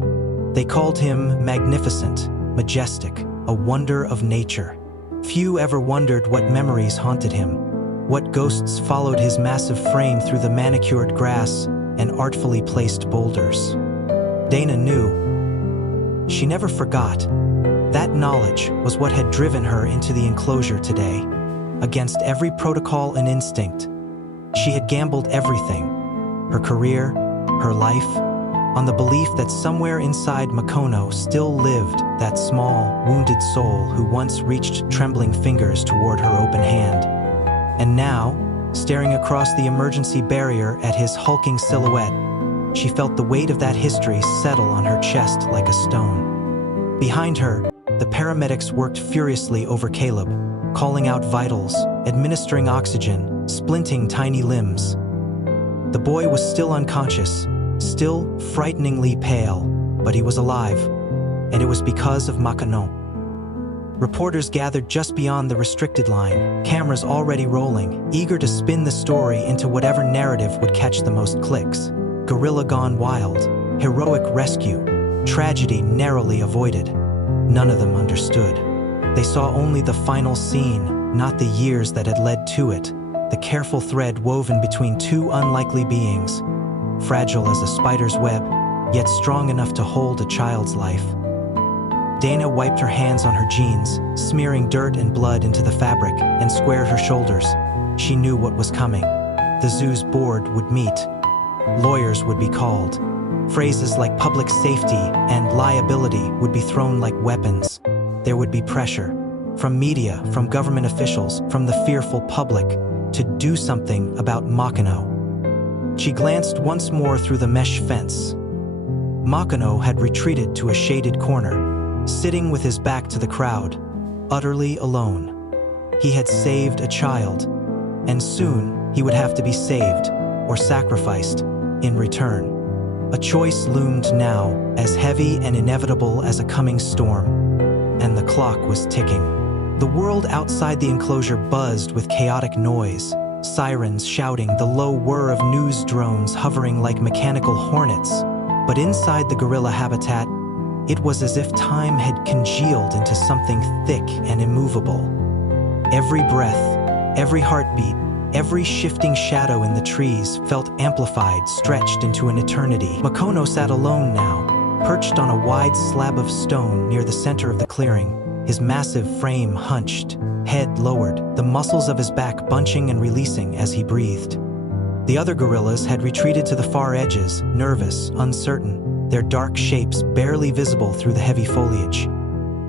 They called him magnificent, majestic, a wonder of nature. Few ever wondered what memories haunted him, what ghosts followed his massive frame through the manicured grass and artfully placed boulders. Dana knew. She never forgot. That knowledge was what had driven her into the enclosure today. Against every protocol and instinct, she had gambled everything, her career, her life, on the belief that somewhere inside Makono still lived that small, wounded soul who once reached trembling fingers toward her open hand. And now, staring across the emergency barrier at his hulking silhouette, she felt the weight of that history settle on her chest like a stone. Behind her, the paramedics worked furiously over Caleb, calling out vitals, administering oxygen, splinting tiny limbs. The boy was still unconscious, still frighteningly pale, but he was alive, and it was because of Makono. Reporters gathered just beyond the restricted line, cameras already rolling, eager to spin the story into whatever narrative would catch the most clicks. Gorilla gone wild, heroic rescue, tragedy narrowly avoided. None of them understood. They saw only the final scene, not the years that had led to it, the careful thread woven between two unlikely beings, fragile as a spider's web, yet strong enough to hold a child's life. Dana wiped her hands on her jeans, smearing dirt and blood into the fabric, and squared her shoulders. She knew what was coming. The zoo's board would meet. Lawyers would be called. Phrases like public safety and liability would be thrown like weapons. There would be pressure from media, from government officials, from the fearful public to do something about Makino. She glanced once more through the mesh fence. Makino had retreated to a shaded corner, sitting with his back to the crowd, utterly alone. He had saved a child, and soon he would have to be saved or sacrificed in return. A choice loomed now, as heavy and inevitable as a coming storm, and the clock was ticking. The world outside the enclosure buzzed with chaotic noise, sirens shouting, the low whir of news drones hovering like mechanical hornets. But inside the gorilla habitat, it was as if time had congealed into something thick and immovable. Every breath, every heartbeat, every shifting shadow in the trees felt amplified, stretched into an eternity. Makino sat alone now, perched on a wide slab of stone near the center of the clearing, his massive frame hunched, head lowered, the muscles of his back bunching and releasing as he breathed. The other gorillas had retreated to the far edges, nervous, uncertain, their dark shapes barely visible through the heavy foliage.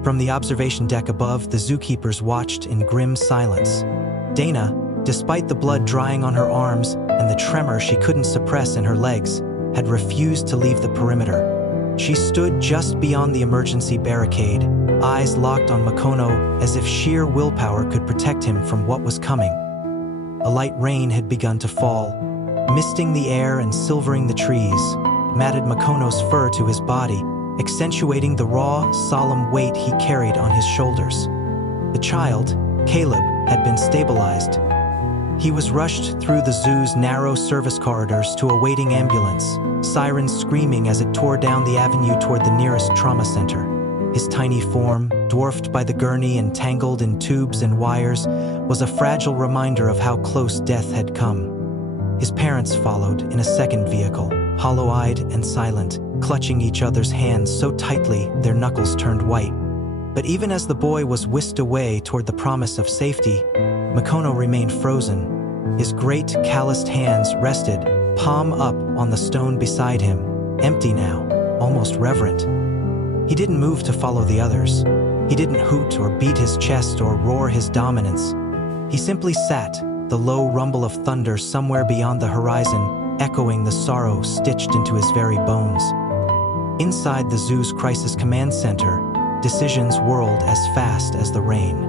From the observation deck above, the zookeepers watched in grim silence. Dana, despite the blood drying on her arms and the tremor she couldn't suppress in her legs, had refused to leave the perimeter. She stood just beyond the emergency barricade, eyes locked on Makino as if sheer willpower could protect him from what was coming. A light rain had begun to fall, misting the air and silvering the trees, matted Makino's fur to his body, accentuating the raw, solemn weight he carried on his shoulders. The child, Caleb, had been stabilized. He was rushed through the zoo's narrow service corridors to a waiting ambulance, sirens screaming as it tore down the avenue toward the nearest trauma center. His tiny form, dwarfed by the gurney and tangled in tubes and wires, was a fragile reminder of how close death had come. His parents followed in a second vehicle, hollow-eyed and silent, clutching each other's hands so tightly their knuckles turned white. But even as the boy was whisked away toward the promise of safety, Makino remained frozen. His great, calloused hands rested, palm up, on the stone beside him, empty now, almost reverent. He didn't move to follow the others. He didn't hoot or beat his chest or roar his dominance. He simply sat, the low rumble of thunder somewhere beyond the horizon, echoing the sorrow stitched into his very bones. Inside the zoo's crisis command center, decisions whirled as fast as the rain.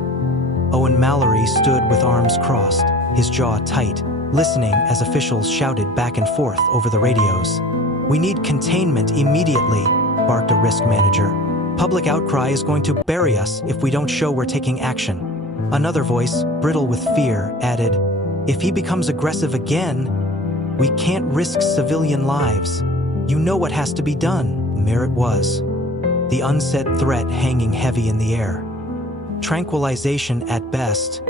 Owen Mallory stood with arms crossed, his jaw tight, listening as officials shouted back and forth over the radios. "We need containment immediately," barked a risk manager. "Public outcry is going to bury us if we don't show we're taking action." Another voice, brittle with fear, added, "If he becomes aggressive again, we can't risk civilian lives. You know what has to be done." And there it was, the unsaid threat hanging heavy in the air. Tranquilization at best,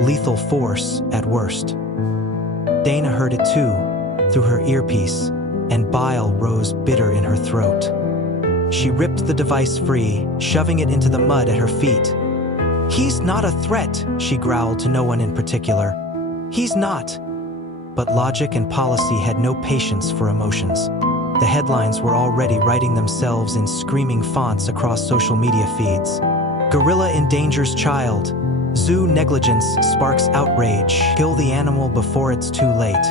lethal force at worst. Dana heard it too, through her earpiece, and bile rose bitter in her throat. She ripped the device free, shoving it into the mud at her feet. "He's not a threat," she growled to no one in particular. "He's not." But logic and policy had no patience for emotions. The headlines were already writing themselves in screaming fonts across social media feeds. Gorilla endangers child. Zoo negligence sparks outrage. Kill the animal before it's too late.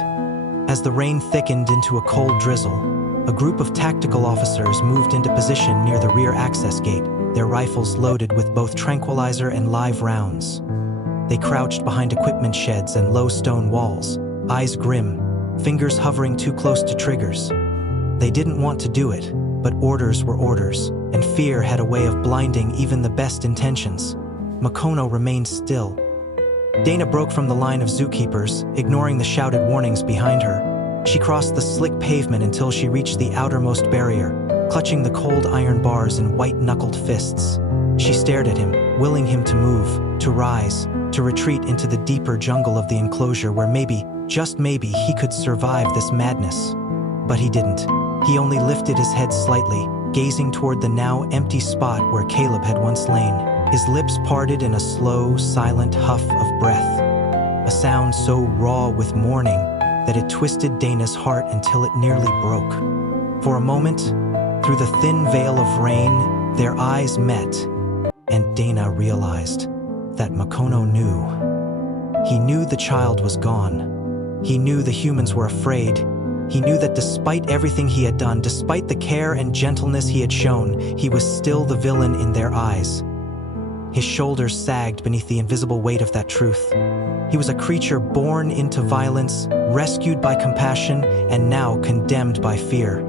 As the rain thickened into a cold drizzle, a group of tactical officers moved into position near the rear access gate, their rifles loaded with both tranquilizer and live rounds. They crouched behind equipment sheds and low stone walls, eyes grim, fingers hovering too close to triggers. They didn't want to do it, but orders were orders, and fear had a way of blinding even the best intentions. Makino remained still. Dana broke from the line of zookeepers, ignoring the shouted warnings behind her. She crossed the slick pavement until she reached the outermost barrier, clutching the cold iron bars in white-knuckled fists. She stared at him, willing him to move, to rise, to retreat into the deeper jungle of the enclosure where maybe, just maybe, he could survive this madness. But he didn't. He only lifted his head slightly, gazing toward the now empty spot where Caleb had once lain. His lips parted in a slow, silent huff of breath, a sound so raw with mourning that it twisted Dana's heart until it nearly broke. For a moment, through the thin veil of rain, their eyes met, and Dana realized that Makono knew. He knew the child was gone. He knew the humans were afraid. He knew that despite everything he had done, despite the care and gentleness he had shown, he was still the villain in their eyes. His shoulders sagged beneath the invisible weight of that truth. He was a creature born into violence, rescued by compassion, and now condemned by fear.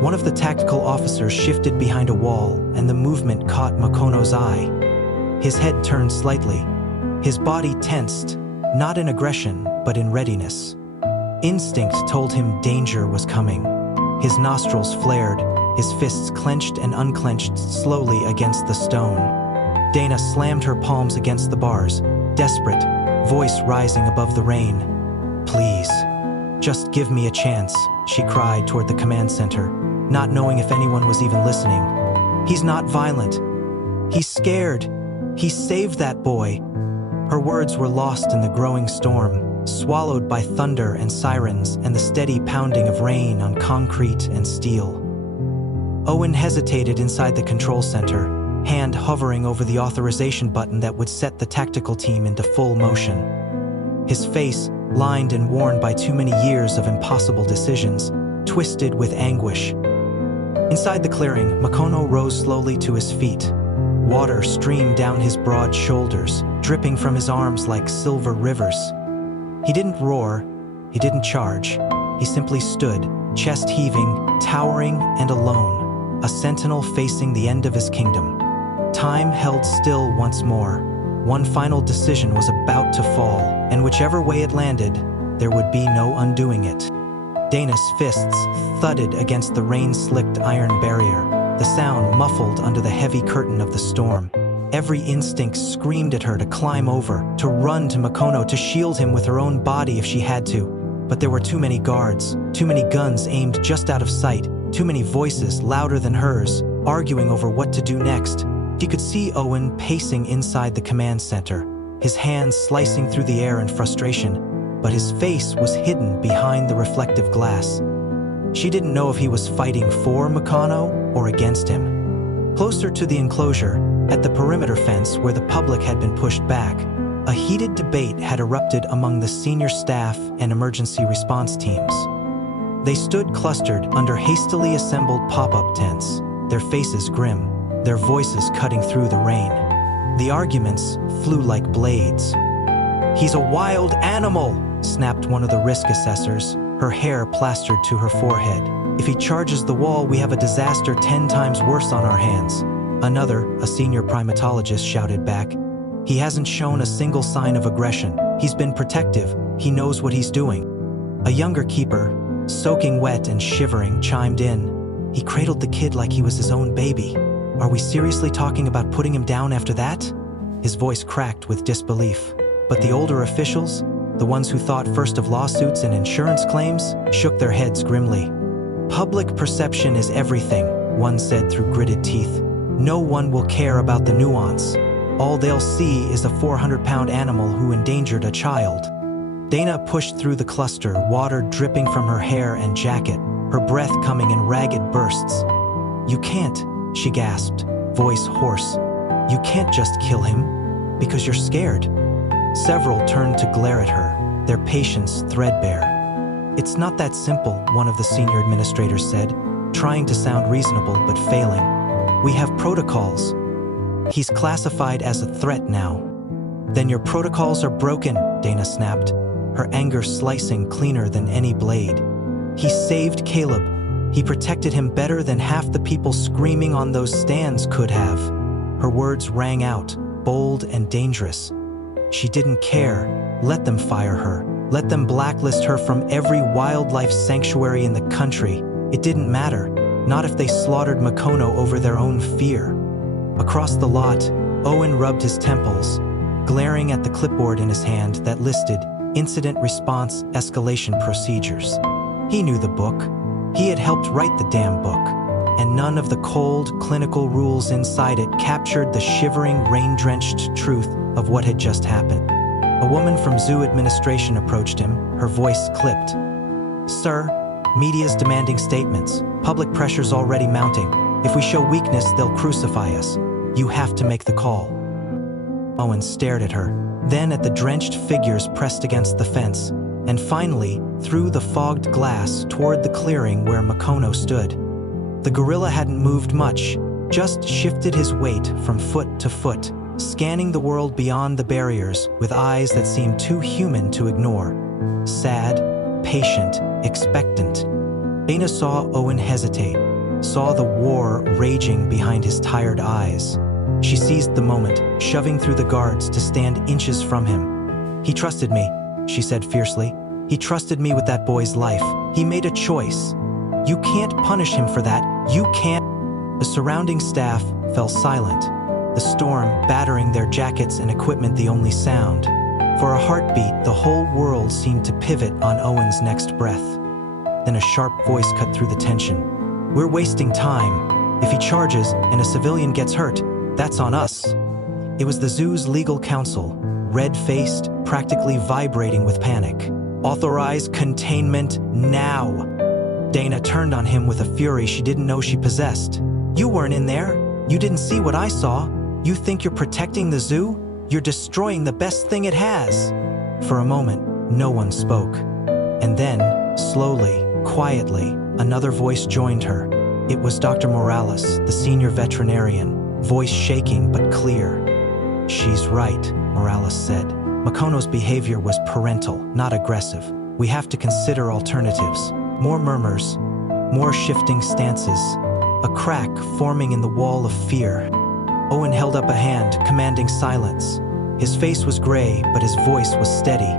One of the tactical officers shifted behind a wall, and the movement caught Makono's eye. His head turned slightly. His body tensed, not in aggression, but in readiness. Instinct told him danger was coming. His nostrils flared, his fists clenched and unclenched slowly against the stone. Dana slammed her palms against the bars, desperate, voice rising above the rain. "Please, just give me a chance," she cried toward the command center, not knowing if anyone was even listening. "He's not violent. He's scared. He saved that boy." Her words were lost in the growing storm, swallowed by thunder and sirens and the steady pounding of rain on concrete and steel. Owen hesitated inside the control center, hand hovering over the authorization button that would set the tactical team into full motion. His face, lined and worn by too many years of impossible decisions, twisted with anguish. Inside the clearing, Makono rose slowly to his feet. Water streamed down his broad shoulders, dripping from his arms like silver rivers. He didn't roar, he didn't charge. He simply stood, chest heaving, towering and alone, a sentinel facing the end of his kingdom. Time held still once more. One final decision was about to fall, and whichever way it landed, there would be no undoing it. Dana's fists thudded against the rain-slicked iron barrier, the sound muffled under the heavy curtain of the storm. Every instinct screamed at her to climb over, to run to Makono, to shield him with her own body if she had to. But there were too many guards, too many guns aimed just out of sight, too many voices louder than hers, arguing over what to do next. She could see Owen pacing inside the command center, his hands slicing through the air in frustration, but his face was hidden behind the reflective glass. She didn't know if he was fighting for Makono or against him. Closer to the enclosure, at the perimeter fence where the public had been pushed back, a heated debate had erupted among the senior staff and emergency response teams. They stood clustered under hastily assembled pop-up tents, their faces grim, their voices cutting through the rain. The arguments flew like blades. "He's a wild animal," snapped one of the risk assessors, her hair plastered to her forehead. "If he charges the wall, we have a disaster 10 times worse on our hands." Another, a senior primatologist, shouted back, "He hasn't shown a single sign of aggression. He's been protective. He knows what he's doing." A younger keeper, soaking wet and shivering, chimed in, "He cradled the kid like he was his own baby. Are we seriously talking about putting him down after that?" His voice cracked with disbelief. But the older officials, the ones who thought first of lawsuits and insurance claims, shook their heads grimly. "Public perception is everything," one said through gritted teeth. "No one will care about the nuance. All they'll see is a 400-pound animal who endangered a child." Dana pushed through the cluster, water dripping from her hair and jacket, her breath coming in ragged bursts. "You can't," she gasped, voice hoarse. "You can't just kill him, because you're scared." Several turned to glare at her, their patience threadbare. "It's not that simple," one of the senior administrators said, trying to sound reasonable but failing. "We have protocols. He's classified as a threat now." "Then your protocols are broken," Dana snapped, her anger slicing cleaner than any blade. "He saved Caleb. He protected him better than half the people screaming on those stands could have." Her words rang out, bold and dangerous. She didn't care. Let them fire her. Let them blacklist her from every wildlife sanctuary in the country. It didn't matter, not if they slaughtered Makono over their own fear. Across the lot, Owen rubbed his temples, glaring at the clipboard in his hand that listed Incident Response Escalation Procedures. He knew the book. He had helped write the damn book, and none of the cold, clinical rules inside it captured the shivering, rain-drenched truth of what had just happened. A woman from zoo administration approached him, her voice clipped. "Sir, Media's demanding statements. Public pressure's already mounting. If we show weakness, they'll crucify us. You have to make the call. Owen stared at her, then at the drenched figures pressed against the fence, and finally, through the fogged glass toward the clearing where Makono stood. The gorilla hadn't moved much, just shifted his weight from foot to foot, scanning the world beyond the barriers with eyes that seemed too human to ignore. Sad, patient, expectant. Dana saw Owen hesitate, saw the war raging behind his tired eyes. She seized the moment, shoving through the guards to stand inches from him. He trusted me, she said fiercely. He trusted me with that boy's life. He made a choice. You can't punish him for that. You can't. The surrounding staff fell silent, the storm battering their jackets and equipment the only sound. For a heartbeat, the whole world seemed to pivot on Owen's next breath. Then a sharp voice cut through the tension. We're wasting time. If he charges and a civilian gets hurt, that's on us. It was the zoo's legal counsel, red-faced, practically vibrating with panic. Authorize containment now. Dana turned on him with a fury she didn't know she possessed. You weren't in there. You didn't see what I saw. You think you're protecting the zoo? You're destroying the best thing it has. For a moment, no one spoke. And then, slowly, quietly, another voice joined her. It was Dr. Morales, the senior veterinarian, voice shaking but clear. She's right, Morales said. Makono's behavior was parental, not aggressive. We have to consider alternatives. More murmurs, more shifting stances, a crack forming in the wall of fear. Owen held up a hand, commanding silence. His face was gray, but his voice was steady.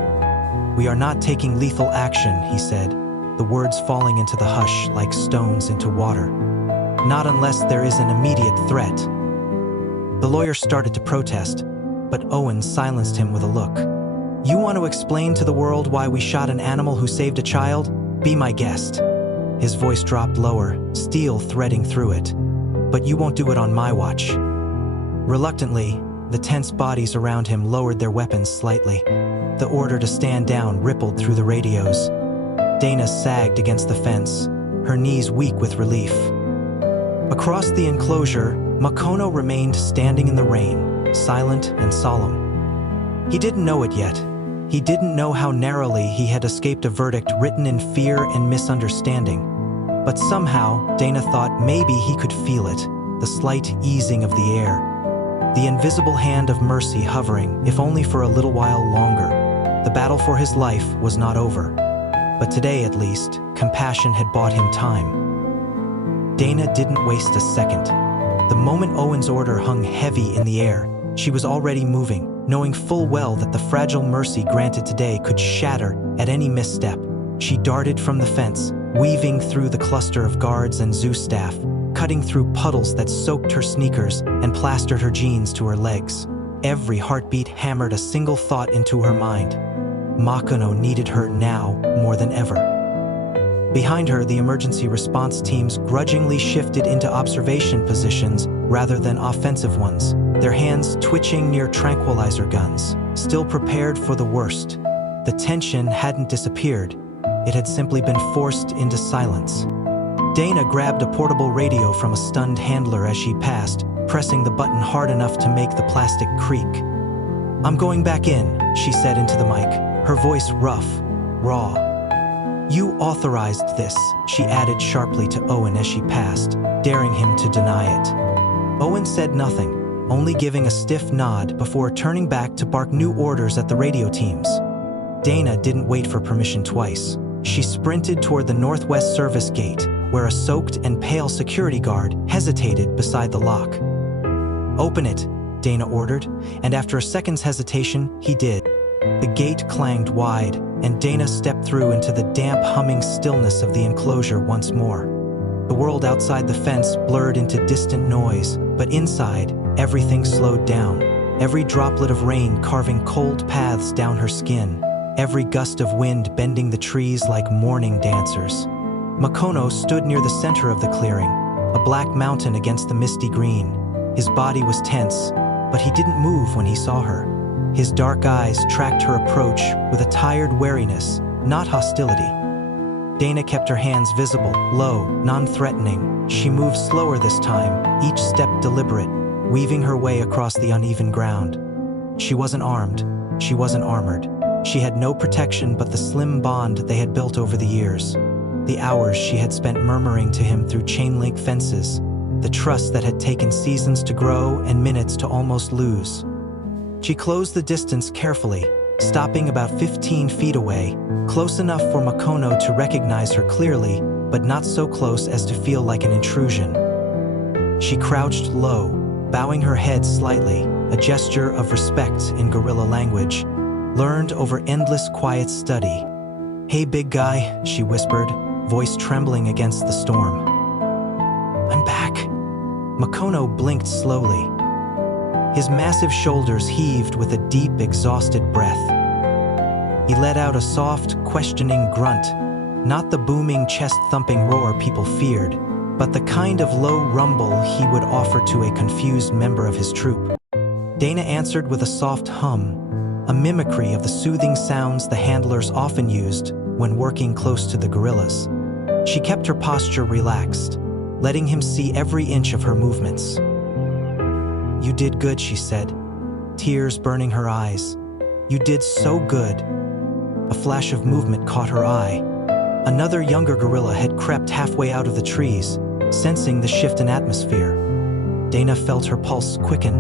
We are not taking lethal action, he said, the words falling into the hush like stones into water. Not unless there is an immediate threat. The lawyer started to protest, but Owen silenced him with a look. You want to explain to the world why we shot an animal who saved a child? Be my guest. His voice dropped lower, steel threading through it. But you won't do it on my watch. Reluctantly, the tense bodies around him lowered their weapons slightly. The order to stand down rippled through the radios. Dana sagged against the fence, her knees weak with relief. Across the enclosure, Makono remained standing in the rain, silent and solemn. He didn't know it yet. He didn't know how narrowly he had escaped a verdict written in fear and misunderstanding. But somehow, Dana thought maybe he could feel it, the slight easing of the air. The invisible hand of mercy hovering, if only for a little while longer. The battle for his life was not over. But today, at least, compassion had bought him time. Dana didn't waste a second. The moment Owen's order hung heavy in the air, she was already moving, knowing full well that the fragile mercy granted today could shatter at any misstep. She darted from the fence, weaving through the cluster of guards and zoo staff, cutting through puddles that soaked her sneakers and plastered her jeans to her legs. Every heartbeat hammered a single thought into her mind. Makono needed her now more than ever. Behind her, the emergency response teams grudgingly shifted into observation positions rather than offensive ones, their hands twitching near tranquilizer guns, still prepared for the worst. The tension hadn't disappeared. It had simply been forced into silence. Dana grabbed a portable radio from a stunned handler as she passed, pressing the button hard enough to make the plastic creak. I'm going back in, she said into the mic, her voice rough, raw. You authorized this, she added sharply to Owen as she passed, daring him to deny it. Owen said nothing, only giving a stiff nod before turning back to bark new orders at the radio teams. Dana didn't wait for permission twice. She sprinted toward the northwest service gate, where a soaked and pale security guard hesitated beside the lock. Open it, Dana ordered, and after a second's hesitation, he did. The gate clanged wide, and Dana stepped through into the damp, humming stillness of the enclosure once more. The world outside the fence blurred into distant noise, but inside, everything slowed down, every droplet of rain carving cold paths down her skin, every gust of wind bending the trees like mourning dancers. Makono stood near the center of the clearing, a black mountain against the misty green. His body was tense, but he didn't move when he saw her. His dark eyes tracked her approach with a tired wariness, not hostility. Dana kept her hands visible, low, non-threatening. She moved slower this time, each step deliberate, weaving her way across the uneven ground. She wasn't armed. She wasn't armored. She had no protection but the slim bond they had built over the years. The hours she had spent murmuring to him through chain-link fences. The trust that had taken seasons to grow and minutes to almost lose. She closed the distance carefully, stopping about 15 feet away, close enough for Makono to recognize her clearly, but not so close as to feel like an intrusion. She crouched low, bowing her head slightly, a gesture of respect in gorilla language, learned over endless quiet study. "Hey, big guy," she whispered, voice trembling against the storm. "I'm back." Makono blinked slowly. His massive shoulders heaved with a deep, exhausted breath. He let out a soft, questioning grunt, not the booming, chest-thumping roar people feared, but the kind of low rumble he would offer to a confused member of his troop. Dana answered with a soft hum, a mimicry of the soothing sounds the handlers often used when working close to the gorillas. She kept her posture relaxed, letting him see every inch of her movements. "You did good," she said, tears burning her eyes. "You did so good." A flash of movement caught her eye. Another younger gorilla had crept halfway out of the trees, sensing the shift in atmosphere. Dana felt her pulse quicken.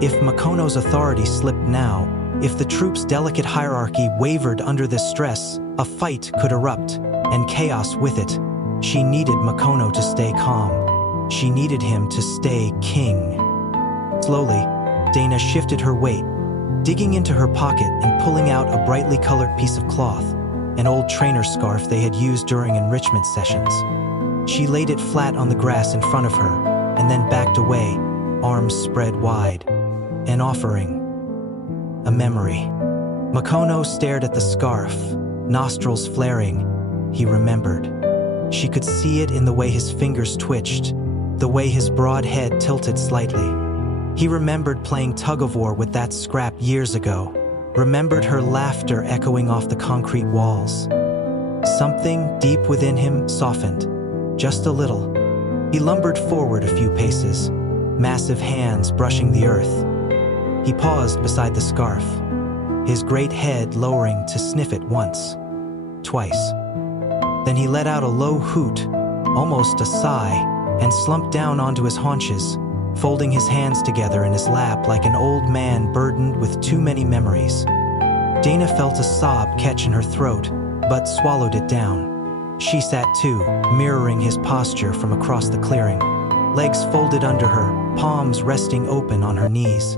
If Makono's authority slipped now, if the troop's delicate hierarchy wavered under this stress, a fight could erupt, and chaos with it. She needed Makono to stay calm. She needed him to stay king. Slowly, Dana shifted her weight, digging into her pocket and pulling out a brightly colored piece of cloth, an old trainer scarf they had used during enrichment sessions. She laid it flat on the grass in front of her, and then backed away, arms spread wide. An offering. A memory. Makono stared at the scarf, nostrils flaring. He remembered. She could see it in the way his fingers twitched, the way his broad head tilted slightly. He remembered playing tug-of-war with that scrap years ago, remembered her laughter echoing off the concrete walls. Something deep within him softened, just a little. He lumbered forward a few paces, massive hands brushing the earth. He paused beside the scarf, his great head lowering to sniff it once, twice. Then he let out a low hoot, almost a sigh, and slumped down onto his haunches, folding his hands together in his lap like an old man burdened with too many memories. Dana felt a sob catch in her throat, but swallowed it down. She sat too, mirroring his posture from across the clearing, legs folded under her, palms resting open on her knees.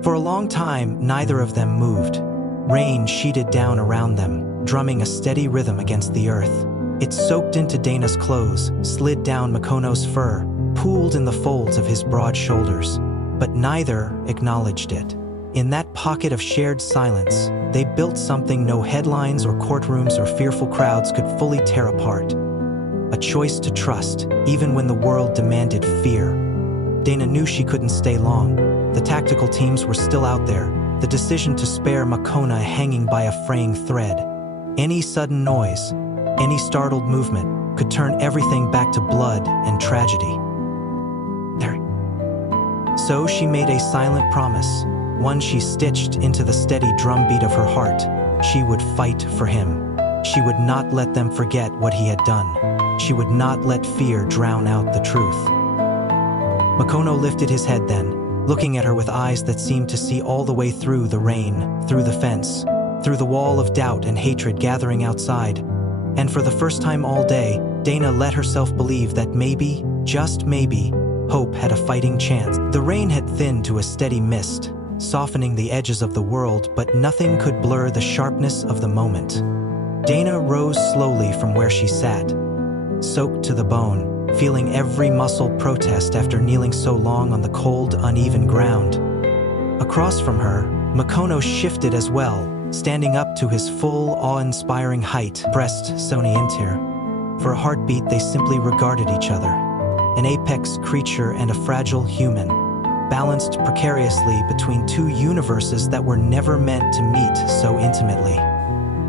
For a long time, neither of them moved. Rain sheeted down around them, drumming a steady rhythm against the earth. It soaked into Dana's clothes, slid down Makono's fur, pooled in the folds of his broad shoulders. But neither acknowledged it. In that pocket of shared silence, they built something no headlines or courtrooms or fearful crowds could fully tear apart. A choice to trust, even when the world demanded fear. Dana knew she couldn't stay long. The tactical teams were still out there, the decision to spare Makona hanging by a fraying thread. Any sudden noise, any startled movement, could turn everything back to blood and tragedy. So she made a silent promise, one she stitched into the steady drumbeat of her heart. She would fight for him. She would not let them forget what he had done. She would not let fear drown out the truth. Makono lifted his head then, looking at her with eyes that seemed to see all the way through the rain, through the fence, through the wall of doubt and hatred gathering outside. And for the first time all day, Dana let herself believe that maybe, just maybe, hope had a fighting chance. The rain had thinned to a steady mist, softening the edges of the world, but nothing could blur the sharpness of the moment. Dana rose slowly from where she sat, soaked to the bone, feeling every muscle protest after kneeling so long on the cold, uneven ground. Across from her, Makono shifted as well, standing up to his full, awe-inspiring height, breast Sony Intir. For a heartbeat, they simply regarded each other. An apex creature and a fragile human, balanced precariously between two universes that were never meant to meet so intimately.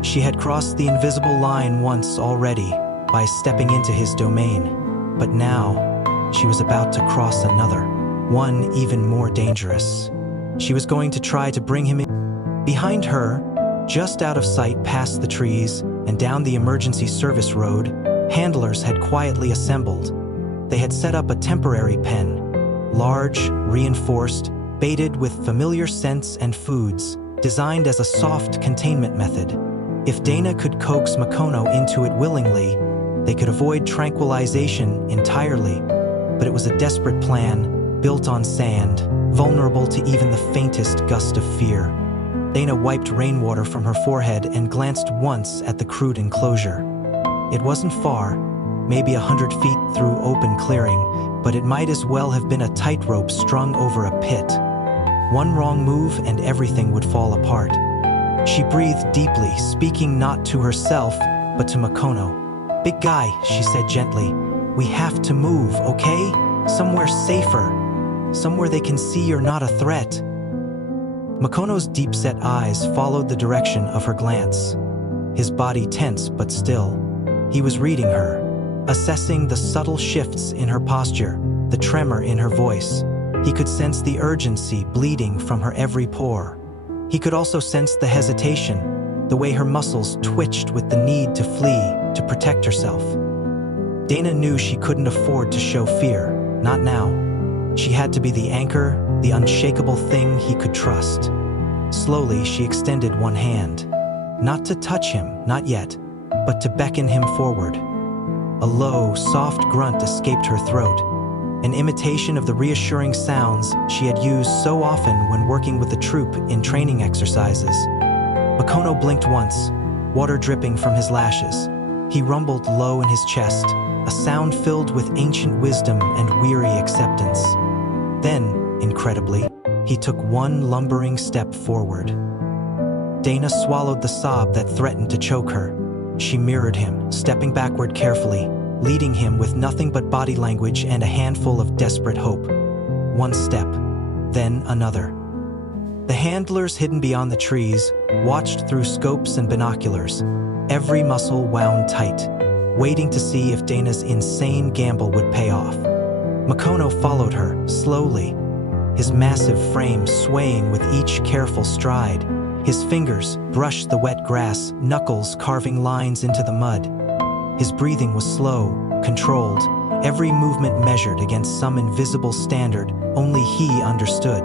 She had crossed the invisible line once already by stepping into his domain, but now she was about to cross another, one even more dangerous. She was going to try to bring him in. Behind her, just out of sight past the trees and down the emergency service road, handlers had quietly assembled. They had set up a temporary pen, large, reinforced, baited with familiar scents and foods, designed as a soft containment method. If Dana could coax Makono into it willingly, they could avoid tranquilization entirely. But it was a desperate plan, built on sand, vulnerable to even the faintest gust of fear. Dana wiped rainwater from her forehead and glanced once at the crude enclosure. It wasn't far, maybe 100 feet through open clearing, but it might as well have been a tightrope strung over a pit. One wrong move and everything would fall apart. She breathed deeply, speaking not to herself, but to Makono. "Big guy," she said gently, "we have to move, okay? Somewhere safer. Somewhere they can see you're not a threat." Makono's deep-set eyes followed the direction of her glance. His body tense but still. He was reading her, assessing the subtle shifts in her posture, the tremor in her voice. He could sense the urgency bleeding from her every pore. He could also sense the hesitation, the way her muscles twitched with the need to flee, to protect herself. Dana knew she couldn't afford to show fear, not now. She had to be the anchor, the unshakable thing he could trust. Slowly, she extended one hand. Not to touch him, not yet, but to beckon him forward. A low, soft grunt escaped her throat, an imitation of the reassuring sounds she had used so often when working with the troop in training exercises. Makono blinked once, water dripping from his lashes. He rumbled low in his chest, a sound filled with ancient wisdom and weary acceptance. Then, incredibly, he took one lumbering step forward. Dana swallowed the sob that threatened to choke her. She mirrored him, stepping backward carefully, leading him with nothing but body language and a handful of desperate hope. One step, then another. The handlers hidden beyond the trees watched through scopes and binoculars, every muscle wound tight, waiting to see if Dana's insane gamble would pay off. Makono followed her, slowly, his massive frame swaying with each careful stride. His fingers brushed the wet grass, knuckles carving lines into the mud. His breathing was slow, controlled, every movement measured against some invisible standard only he understood.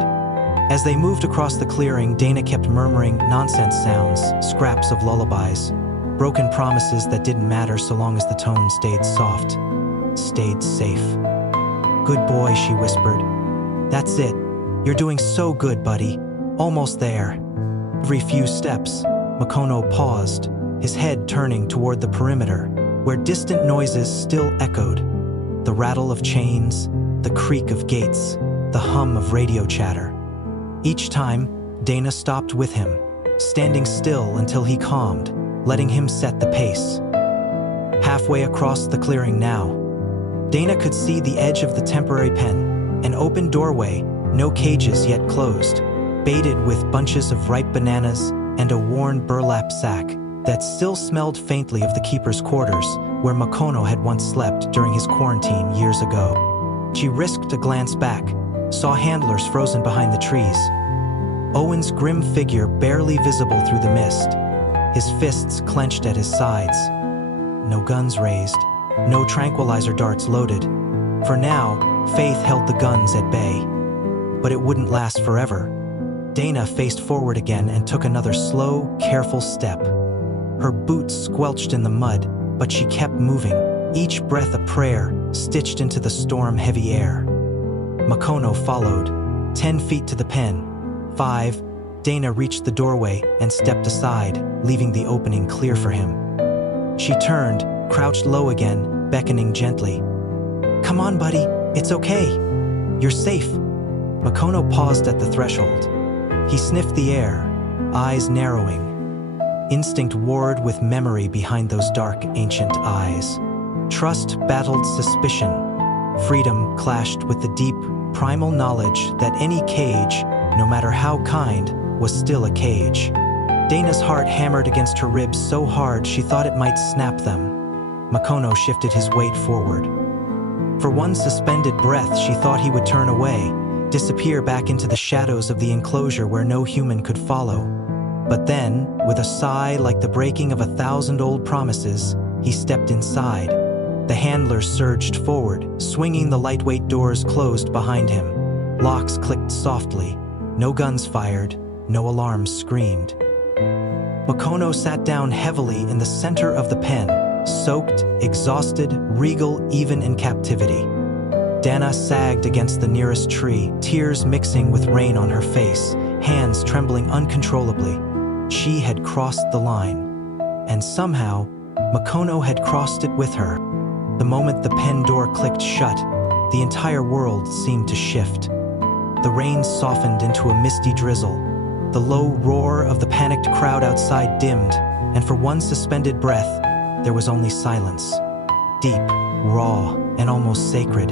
As they moved across the clearing, Dana kept murmuring nonsense sounds, scraps of lullabies, broken promises that didn't matter so long as the tone stayed soft, stayed safe. "Good boy," she whispered. "That's it. You're doing so good, buddy. Almost there." Every few steps, Makono paused, his head turning toward the perimeter, where distant noises still echoed. The rattle of chains, the creak of gates, the hum of radio chatter. Each time, Dana stopped with him, standing still until he calmed, letting him set the pace. Halfway across the clearing now, Dana could see the edge of the temporary pen, an open doorway, no cages yet closed, baited with bunches of ripe bananas and a worn burlap sack that still smelled faintly of the keeper's quarters, where Makono had once slept during his quarantine years ago. She risked a glance back, saw handlers frozen behind the trees. Owen's grim figure barely visible through the mist, his fists clenched at his sides. No guns raised, no tranquilizer darts loaded. For now, Faith held the guns at bay. But it wouldn't last forever. Dana faced forward again and took another slow, careful step. Her boots squelched in the mud, but she kept moving, each breath a prayer stitched into the storm-heavy air. Makono followed, 10 feet to the pen. 5, Dana reached the doorway and stepped aside, leaving the opening clear for him. She turned, crouched low again, beckoning gently. "Come on, buddy, it's okay. You're safe." Makono paused at the threshold. He sniffed the air, eyes narrowing. Instinct warred with memory behind those dark, ancient eyes. Trust battled suspicion. Freedom clashed with the deep, primal knowledge that any cage, no matter how kind, was still a cage. Dana's heart hammered against her ribs so hard she thought it might snap them. Makono shifted his weight forward. For one suspended breath, she thought he would turn away, disappear back into the shadows of the enclosure where no human could follow. But then, with a sigh like the breaking of 1,000 old promises, he stepped inside. The handlers surged forward, swinging the lightweight doors closed behind him. Locks clicked softly. No guns fired. No alarms screamed. Makono sat down heavily in the center of the pen, soaked, exhausted, regal even in captivity. Dana sagged against the nearest tree, tears mixing with rain on her face, hands trembling uncontrollably. She had crossed the line. And somehow, Makono had crossed it with her. The moment the pen door clicked shut, the entire world seemed to shift. The rain softened into a misty drizzle. The low roar of the panicked crowd outside dimmed, and for one suspended breath, there was only silence. Deep, raw, and almost sacred.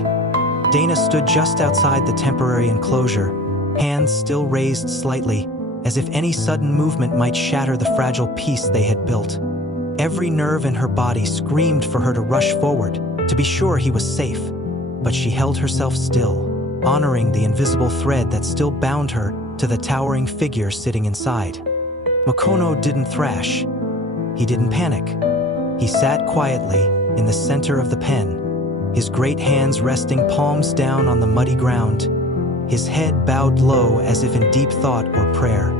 Dana stood just outside the temporary enclosure, hands still raised slightly, as if any sudden movement might shatter the fragile peace they had built. Every nerve in her body screamed for her to rush forward, to be sure he was safe. But she held herself still, honoring the invisible thread that still bound her to the towering figure sitting inside. Makono didn't thrash. He didn't panic. He sat quietly in the center of the pen, his great hands resting palms down on the muddy ground, his head bowed low as if in deep thought or prayer.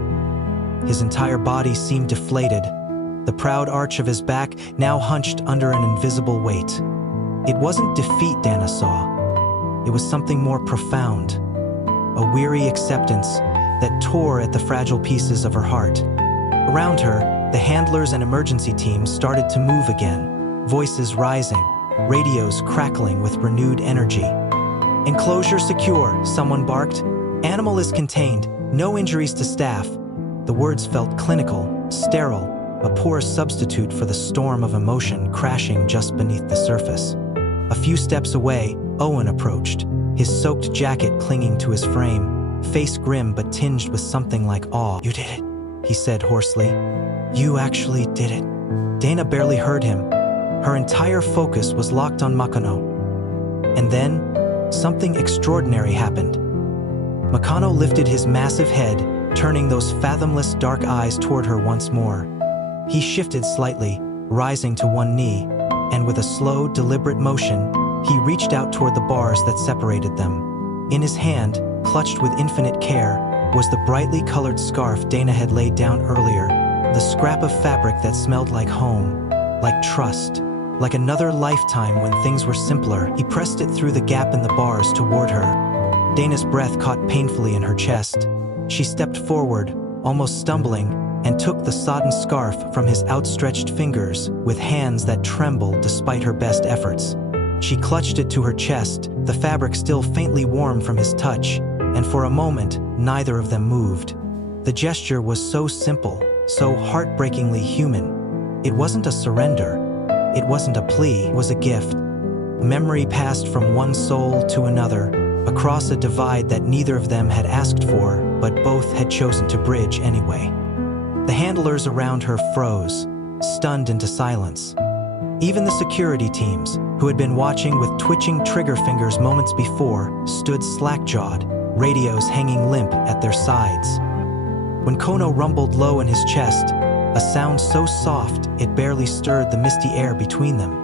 His entire body seemed deflated, the proud arch of his back now hunched under an invisible weight. It wasn't defeat Dana saw. It was something more profound, a weary acceptance that tore at the fragile pieces of her heart. Around her, the handlers and emergency teams started to move again, voices rising, radios crackling with renewed energy. "Enclosure secure," someone barked. "Animal is contained, no injuries to staff." The words felt clinical, sterile, a poor substitute for the storm of emotion crashing just beneath the surface. A few steps away, Owen approached, his soaked jacket clinging to his frame, face grim but tinged with something like awe. "You did it," he said hoarsely. "You actually did it." Dana barely heard him. Her entire focus was locked on Makono. And then, something extraordinary happened. Makono lifted his massive head, turning those fathomless dark eyes toward her once more. He shifted slightly, rising to one knee, and with a slow, deliberate motion, he reached out toward the bars that separated them. In his hand, clutched with infinite care, was the brightly colored scarf Dana had laid down earlier, the scrap of fabric that smelled like home, like trust, like another lifetime when things were simpler. He pressed it through the gap in the bars toward her. Dana's breath caught painfully in her chest. She stepped forward, almost stumbling, and took the sodden scarf from his outstretched fingers with hands that trembled despite her best efforts. She clutched it to her chest, the fabric still faintly warm from his touch, and for a moment, neither of them moved. The gesture was so simple, so heartbreakingly human. It wasn't a surrender. It wasn't a plea. It was a gift. Memory passed from one soul to another, across a divide that neither of them had asked for, but both had chosen to bridge anyway. The handlers around her froze, stunned into silence. Even the security teams, who had been watching with twitching trigger fingers moments before, stood slack-jawed, radios hanging limp at their sides. When Kono rumbled low in his chest, a sound so soft it barely stirred the misty air between them.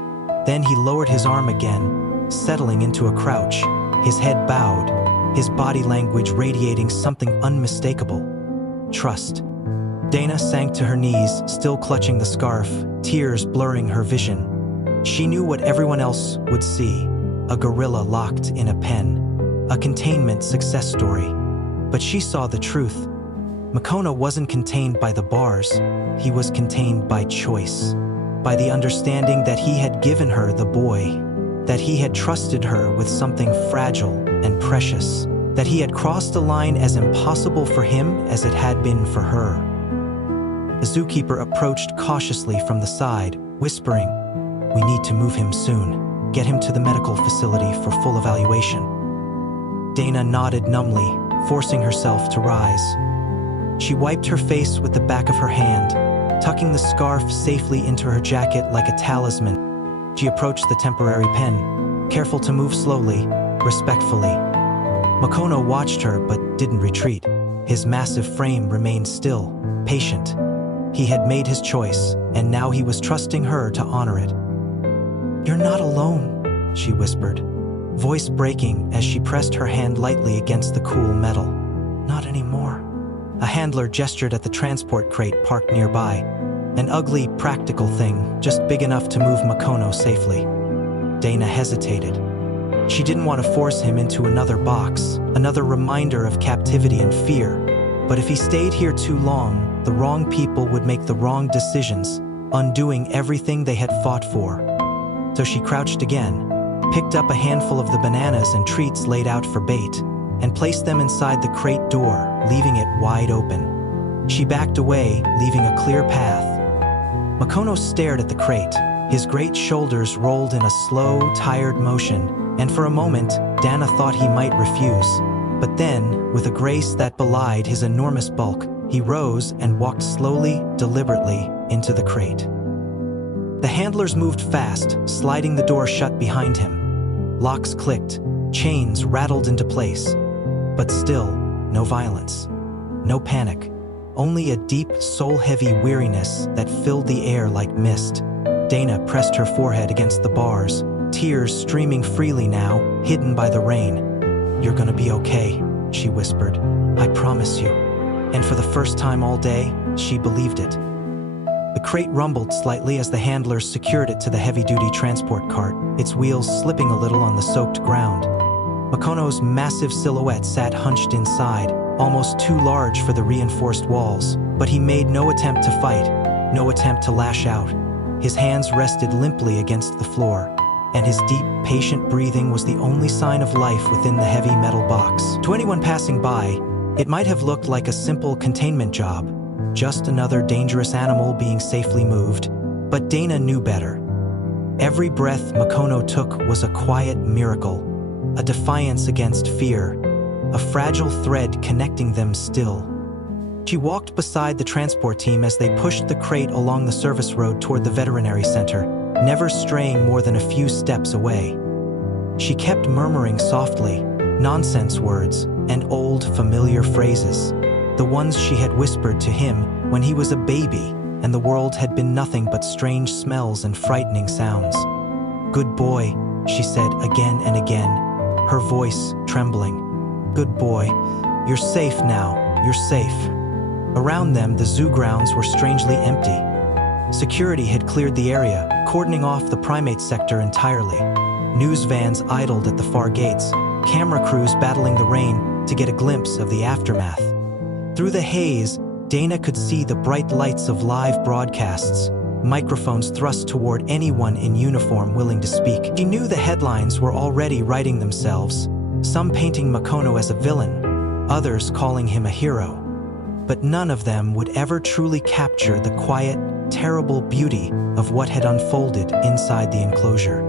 Then he lowered his arm again, settling into a crouch, his head bowed, his body language radiating something unmistakable. Trust. Dana sank to her knees, still clutching the scarf, tears blurring her vision. She knew what everyone else would see, a gorilla locked in a pen, a containment success story. But she saw the truth. Makono wasn't contained by the bars, he was contained by choice, by the understanding that he had given her the boy, that he had trusted her with something fragile and precious, that he had crossed a line as impossible for him as it had been for her. The zookeeper approached cautiously from the side, whispering, "We need to move him soon. Get him to the medical facility for full evaluation." Dana nodded numbly, forcing herself to rise. She wiped her face with the back of her hand, tucking the scarf safely into her jacket like a talisman. She approached the temporary pen, careful to move slowly, respectfully. Makono watched her but didn't retreat. His massive frame remained still, patient. He had made his choice, and now he was trusting her to honor it. "You're not alone," she whispered, voice breaking as she pressed her hand lightly against the cool metal. "Not anymore." A handler gestured at the transport crate parked nearby, an ugly, practical thing, just big enough to move Makono safely. Dana hesitated. She didn't want to force him into another box, another reminder of captivity and fear. But if he stayed here too long, the wrong people would make the wrong decisions, undoing everything they had fought for. So she crouched again, picked up a handful of the bananas and treats laid out for bait, and placed them inside the crate door, leaving it wide open. She backed away, leaving a clear path. Makono stared at the crate. His great shoulders rolled in a slow, tired motion, and for a moment, Dana thought he might refuse. But then, with a grace that belied his enormous bulk, he rose and walked slowly, deliberately, into the crate. The handlers moved fast, sliding the door shut behind him. Locks clicked, chains rattled into place. But still, no violence, no panic, only a deep, soul-heavy weariness that filled the air like mist. Dana pressed her forehead against the bars, tears streaming freely now, hidden by the rain. "You're gonna be okay," she whispered. "I promise you." And for the first time all day, she believed it. The crate rumbled slightly as the handlers secured it to the heavy-duty transport cart, its wheels slipping a little on the soaked ground. Makono's massive silhouette sat hunched inside, almost too large for the reinforced walls, but he made no attempt to fight, no attempt to lash out. His hands rested limply against the floor, and his deep, patient breathing was the only sign of life within the heavy metal box. To anyone passing by, it might have looked like a simple containment job, just another dangerous animal being safely moved, but Dana knew better. Every breath Makono took was a quiet miracle, a defiance against fear, a fragile thread connecting them still. She walked beside the transport team as they pushed the crate along the service road toward the veterinary center, never straying more than a few steps away. She kept murmuring softly, nonsense words and old familiar phrases, the ones she had whispered to him when he was a baby and the world had been nothing but strange smells and frightening sounds. "Good boy," she said again and again, her voice trembling. "Good boy, you're safe now, you're safe." Around them, the zoo grounds were strangely empty. Security had cleared the area, cordoning off the primate sector entirely. News vans idled at the far gates, camera crews battling the rain to get a glimpse of the aftermath. Through the haze, Dana could see the bright lights of live broadcasts, microphones thrust toward anyone in uniform willing to speak. She knew the headlines were already writing themselves, some painting Makono as a villain, others calling him a hero. But none of them would ever truly capture the quiet, terrible beauty of what had unfolded inside the enclosure.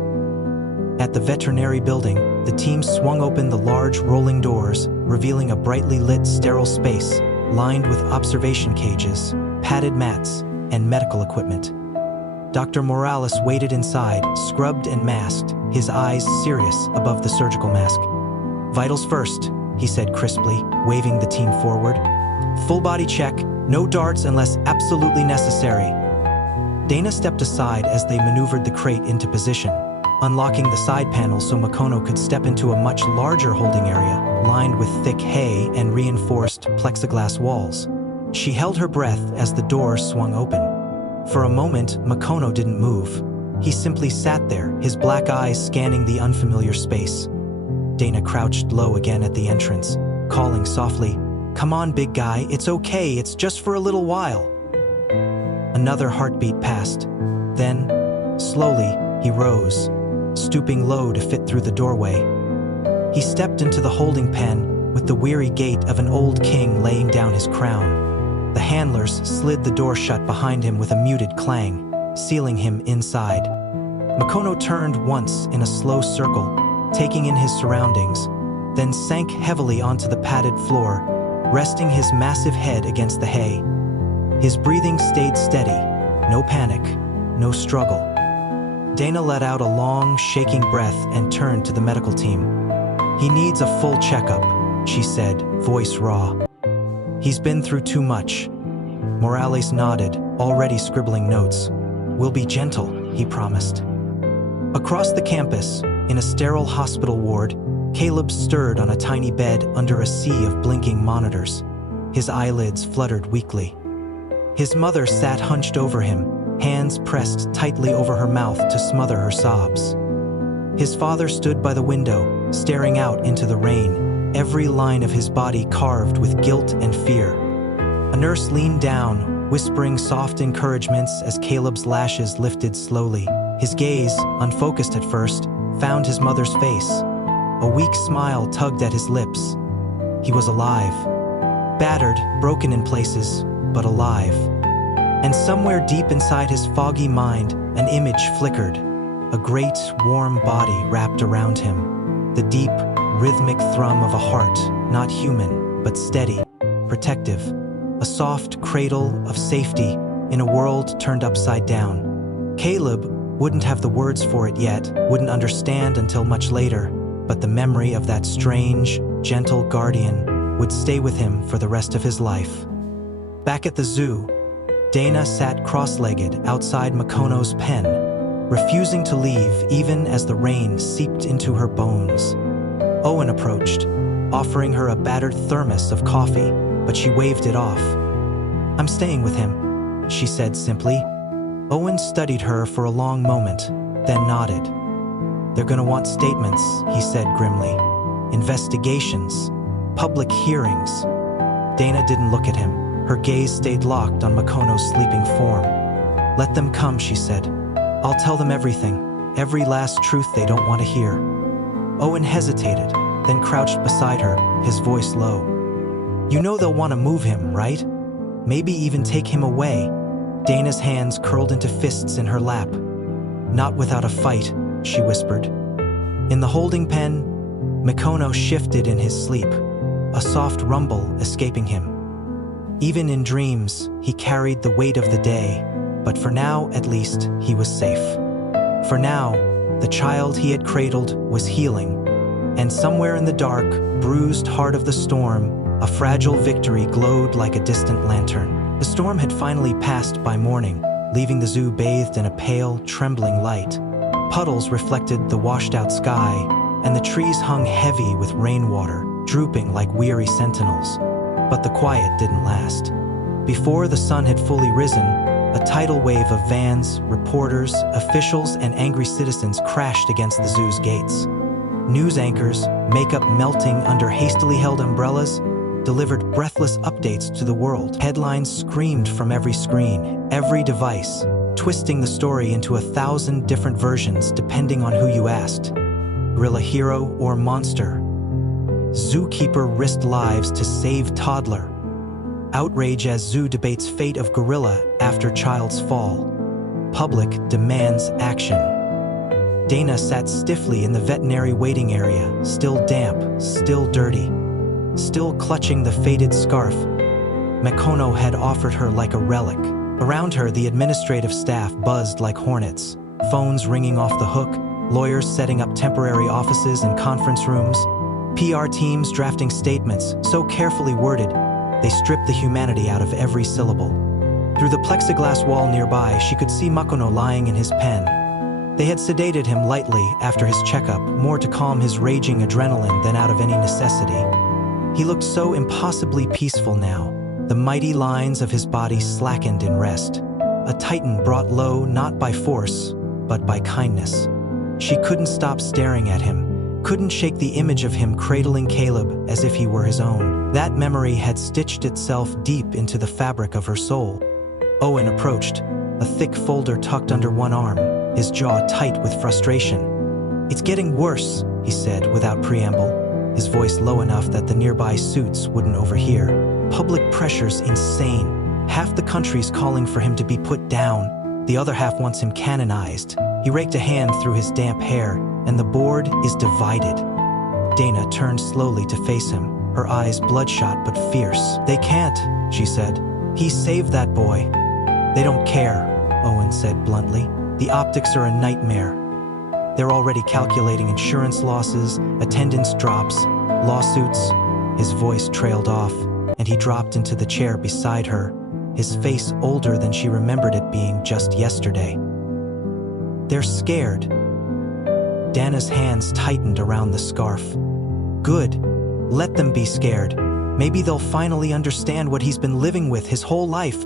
At the veterinary building, the team swung open the large rolling doors, revealing a brightly lit, sterile space lined with observation cages, padded mats, and medical equipment. Dr. Morales waited inside, scrubbed and masked, his eyes serious above the surgical mask. "Vitals first," he said crisply, waving the team forward. "Full body check, no darts unless absolutely necessary." Dana stepped aside as they maneuvered the crate into position, unlocking the side panel so Makono could step into a much larger holding area, lined with thick hay and reinforced plexiglass walls. She held her breath as the door swung open. For a moment, Makono didn't move. He simply sat there, his black eyes scanning the unfamiliar space. Dana crouched low again at the entrance, calling softly, "Come on, big guy, it's okay, it's just for a little while." Another heartbeat passed. Then, slowly, he rose, stooping low to fit through the doorway. He stepped into the holding pen with the weary gait of an old king laying down his crown. The handlers slid the door shut behind him with a muted clang, sealing him inside. Makono turned once in a slow circle, taking in his surroundings, then sank heavily onto the padded floor, resting his massive head against the hay. His breathing stayed steady, no panic, no struggle. Dana let out a long, shaking breath and turned to the medical team. "He needs a full checkup," she said, voice raw. "He's been through too much." Morales nodded, already scribbling notes. "We'll be gentle," he promised. Across the campus, in a sterile hospital ward, Caleb stirred on a tiny bed under a sea of blinking monitors. His eyelids fluttered weakly. His mother sat hunched over him, hands pressed tightly over her mouth to smother her sobs. His father stood by the window, staring out into the rain, every line of his body carved with guilt and fear. A nurse leaned down, whispering soft encouragements as Caleb's lashes lifted slowly. His gaze, unfocused at first, found his mother's face. A weak smile tugged at his lips. He was alive. Battered, broken in places, but alive. And somewhere deep inside his foggy mind, an image flickered. A great, warm body wrapped around him. The deep, rhythmic thrum of a heart, not human, but steady, protective. A soft cradle of safety in a world turned upside down. Caleb wouldn't have the words for it yet, wouldn't understand until much later, but the memory of that strange, gentle guardian would stay with him for the rest of his life. Back at the zoo, Dana sat cross-legged outside Makono's pen, refusing to leave even as the rain seeped into her bones. Owen approached, offering her a battered thermos of coffee, but she waved it off. "I'm staying with him," she said simply. Owen studied her for a long moment, then nodded. "They're gonna want statements," he said grimly. "Investigations, public hearings." Dana didn't look at him. Her gaze stayed locked on Makono's sleeping form. "Let them come," she said. "I'll tell them everything, every last truth they don't want to hear." Owen hesitated, then crouched beside her, his voice low. "You know they'll want to move him, right? Maybe even take him away." Dana's hands curled into fists in her lap. "Not without a fight," she whispered. In the holding pen, Makono shifted in his sleep, a soft rumble escaping him. Even in dreams, he carried the weight of the day, but for now, at least, he was safe. For now, the child he had cradled was healing, and somewhere in the dark, bruised heart of the storm, a fragile victory glowed like a distant lantern. The storm had finally passed by morning, leaving the zoo bathed in a pale, trembling light. Puddles reflected the washed-out sky, and the trees hung heavy with rainwater, drooping like weary sentinels. But the quiet didn't last. Before the sun had fully risen, a tidal wave of vans, reporters, officials, and angry citizens crashed against the zoo's gates. News anchors, makeup melting under hastily held umbrellas, delivered breathless updates to the world. Headlines screamed from every screen, every device, twisting the story into 1,000 different versions depending on who you asked. Gorilla hero or monster? Zookeeper risked lives to save toddler. Outrage as zoo debates fate of gorilla after child's fall. Public demands action. Dana sat stiffly in the veterinary waiting area, still damp, still dirty, still clutching the faded scarf Makono had offered her like a relic. Around her, the administrative staff buzzed like hornets, phones ringing off the hook, lawyers setting up temporary offices and conference rooms, PR teams drafting statements so carefully worded, they stripped the humanity out of every syllable. Through the plexiglass wall nearby, she could see Makono lying in his pen. They had sedated him lightly after his checkup, more to calm his raging adrenaline than out of any necessity. He looked so impossibly peaceful now. The mighty lines of his body slackened in rest. A titan brought low not by force, but by kindness. She couldn't stop staring at him, couldn't shake the image of him cradling Caleb as if he were his own. That memory had stitched itself deep into the fabric of her soul. Owen approached, a thick folder tucked under one arm, his jaw tight with frustration. "It's getting worse," he said without preamble, his voice low enough that the nearby suits wouldn't overhear. "Public pressure's insane. Half the country's calling for him to be put down. The other half wants him canonized." He raked a hand through his damp hair, "and the board is divided." Dana turned slowly to face him. her eyes bloodshot but fierce. "They can't," she said. "He saved that boy." "They don't care," Owen said bluntly. "The optics are a nightmare. They're already calculating insurance losses, attendance drops, lawsuits." His voice trailed off, and he dropped into the chair beside her, his face older than she remembered it being just yesterday. "They're scared." Dana's hands tightened around the scarf. "Good. Let them be scared. Maybe they'll finally understand what he's been living with his whole life."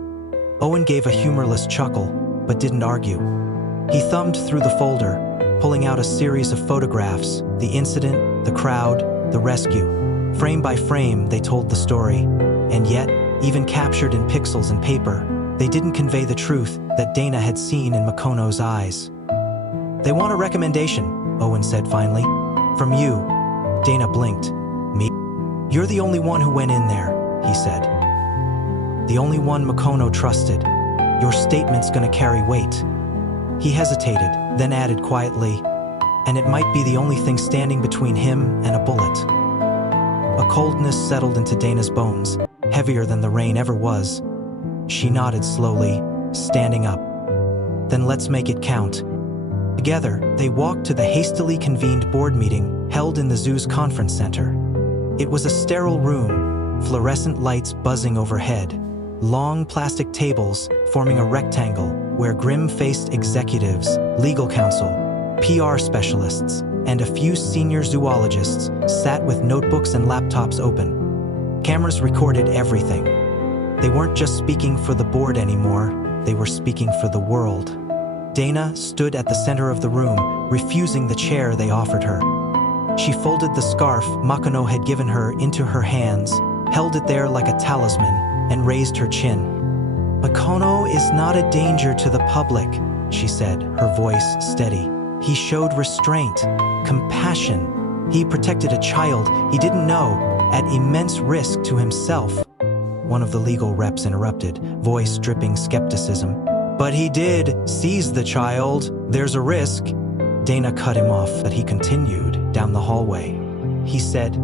Owen gave a humorless chuckle, but didn't argue. He thumbed through the folder, pulling out a series of photographs, the incident, the crowd, the rescue. Frame by frame, they told the story. And yet, even captured in pixels and paper, they didn't convey the truth that Dana had seen in Makono's eyes. "They want a recommendation," Owen said finally. "From you." Dana blinked. "Me? You're the only one who went in there," he said. "The only one Makono trusted. Your statement's gonna carry weight." He hesitated, then added quietly, "And it might be the only thing standing between him and a bullet." A coldness settled into Dana's bones, heavier than the rain ever was. She nodded slowly, standing up. "Then let's make it count." Together, they walked to the hastily convened board meeting held in the zoo's conference center. It was a sterile room, fluorescent lights buzzing overhead, long plastic tables forming a rectangle where grim-faced executives, legal counsel, PR specialists, and a few senior zoologists sat with notebooks and laptops open. Cameras recorded everything. They weren't just speaking for the board anymore, they were speaking for the world. Dana stood at the center of the room, refusing the chair they offered her. She folded the scarf Makono had given her into her hands, held it there like a talisman, and raised her chin. "Makono is not a danger to the public," she said, her voice steady. "He showed restraint, compassion. He protected a child he didn't know, at immense risk to himself." One of the legal reps interrupted, voice dripping skepticism. "But he did seize the child. There's a risk." Dana cut him off, but he continued down the hallway. He said,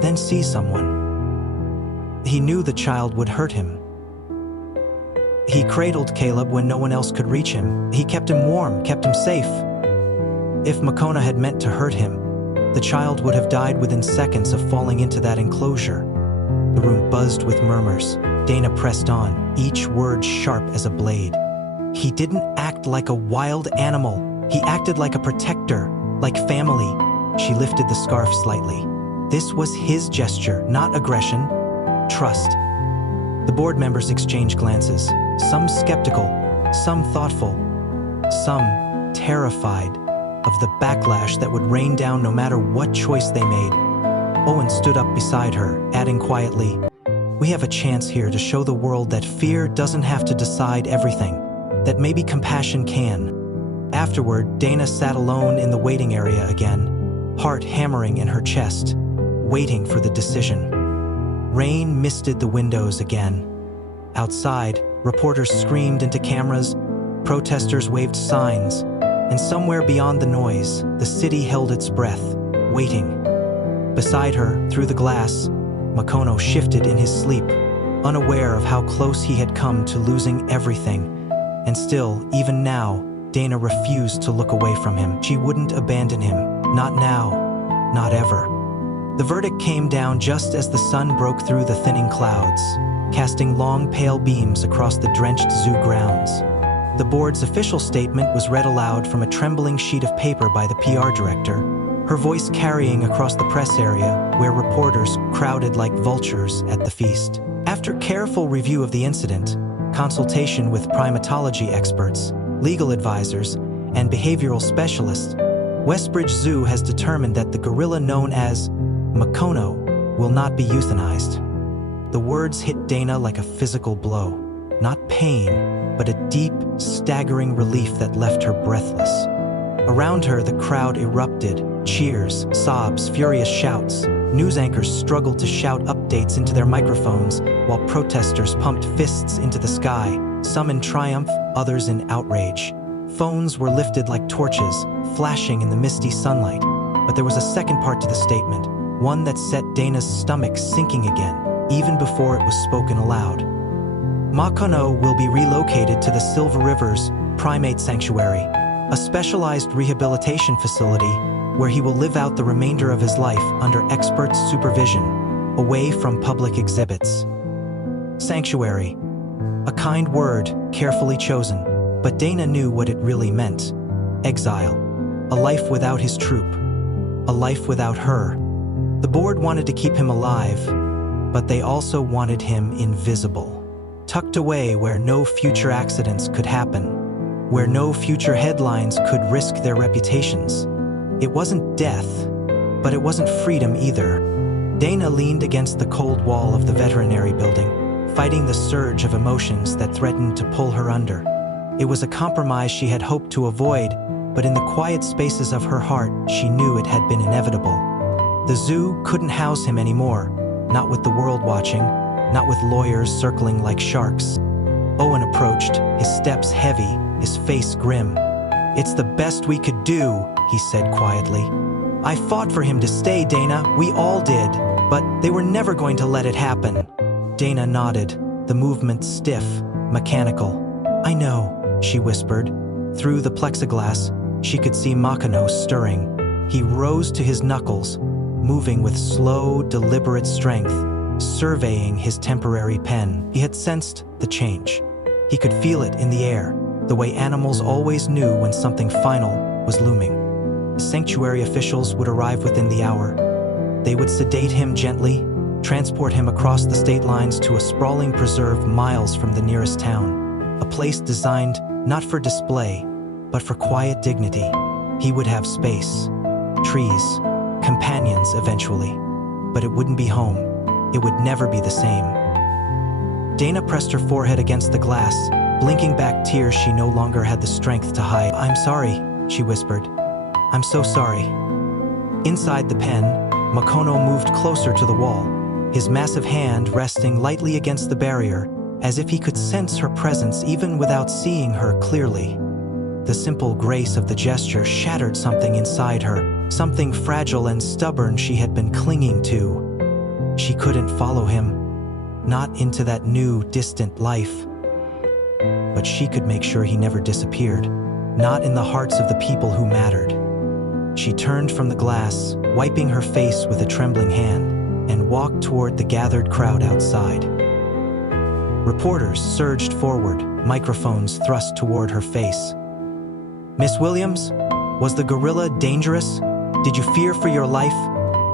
"Then see someone." He knew the child would hurt him. He cradled Caleb when no one else could reach him. He kept him warm, kept him safe. If Makono had meant to hurt him, the child would have died within seconds of falling into that enclosure. The room buzzed with murmurs. Dana pressed on, each word sharp as a blade. "He didn't act like a wild animal. He acted like a protector, like family." She lifted the scarf slightly. This was his gesture, not aggression. Trust. The board members exchanged glances, some skeptical, some thoughtful, some terrified of the backlash that would rain down no matter what choice they made. Owen stood up beside her, adding quietly, "We have a chance here to show the world that fear doesn't have to decide everything, that maybe compassion can." Afterward, Dana sat alone in the waiting area again, heart hammering in her chest, waiting for the decision. Rain misted the windows again. Outside, reporters screamed into cameras, protesters waved signs, and somewhere beyond the noise, the city held its breath, waiting. Beside her, through the glass, Makono shifted in his sleep, unaware of how close he had come to losing everything. And still, even now, Dana refused to look away from him. She wouldn't abandon him. Not now. Not ever. The verdict came down just as the sun broke through the thinning clouds, casting long pale beams across the drenched zoo grounds. The board's official statement was read aloud from a trembling sheet of paper by the PR director, her voice carrying across the press area where reporters crowded like vultures at the feast. After careful review of the incident, consultation with primatology experts, legal advisors, and behavioral specialists, Westbridge Zoo has determined that the gorilla known as Makono will not be euthanized. The words hit Dana like a physical blow. Not pain, but a deep, staggering relief that left her breathless. Around her, the crowd erupted, cheers, sobs, furious shouts. News anchors struggled to shout updates into their microphones, while protesters pumped fists into the sky, some in triumph, others in outrage. Phones were lifted like torches, flashing in the misty sunlight. But there was a second part to the statement, one that set Dana's stomach sinking again, even before it was spoken aloud. Makono will be relocated to the Silver Rivers Primate Sanctuary, a specialized rehabilitation facility where he will live out the remainder of his life under expert supervision, away from public exhibits. Sanctuary. A kind word, carefully chosen, but Dana knew what it really meant. Exile. A life without his troop. A life without her. The board wanted to keep him alive, but they also wanted him invisible. Tucked away where no future accidents could happen, where no future headlines could risk their reputations. It wasn't death, but it wasn't freedom either. Dana leaned against the cold wall of the veterinary building, fighting the surge of emotions that threatened to pull her under. It was a compromise she had hoped to avoid, but in the quiet spaces of her heart, she knew it had been inevitable. The zoo couldn't house him anymore, not with the world watching, not with lawyers circling like sharks. Owen approached, his steps heavy, his face grim. "It's the best we could do," he said quietly. "I fought for him to stay, Dana, we all did, but they were never going to let it happen." Dana nodded, the movement stiff, mechanical. "I know," she whispered. Through the plexiglass, she could see Makono stirring. He rose to his knuckles, moving with slow, deliberate strength, surveying his temporary pen. He had sensed the change. He could feel it in the air, the way animals always knew when something final was looming. Sanctuary officials would arrive within the hour. They would sedate him gently, transport him across the state lines to a sprawling preserve miles from the nearest town, a place designed not for display, but for quiet dignity. He would have space, trees, companions eventually, but it wouldn't be home. It would never be the same. Dana pressed her forehead against the glass, blinking back tears she no longer had the strength to hide. "I'm sorry," she whispered. "I'm so sorry." Inside the pen, Makono moved closer to the wall, his massive hand resting lightly against the barrier, as if he could sense her presence even without seeing her clearly. The simple grace of the gesture shattered something inside her, something fragile and stubborn she had been clinging to. She couldn't follow him, not into that new, distant life. But she could make sure he never disappeared, not in the hearts of the people who mattered. She turned from the glass, wiping her face with a trembling hand, and walked toward the gathered crowd outside. Reporters surged forward, microphones thrust toward her face. "Miss Williams, was the gorilla dangerous? Did you fear for your life?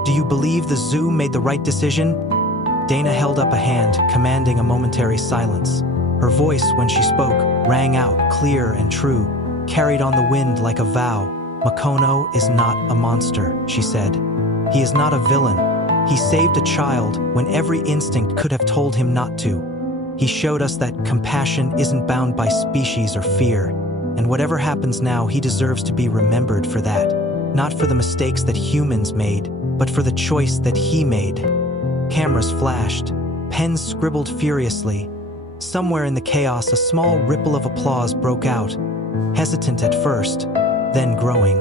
Do you believe the zoo made the right decision?" Dana held up a hand, commanding a momentary silence. Her voice, when she spoke, rang out clear and true, carried on the wind like a vow. "Makono is not a monster," she said. "He is not a villain. He saved a child when every instinct could have told him not to. He showed us that compassion isn't bound by species or fear. And whatever happens now, he deserves to be remembered for that. Not for the mistakes that humans made, but for the choice that he made." Cameras flashed, pens scribbled furiously. Somewhere in the chaos, a small ripple of applause broke out, hesitant at first, then growing.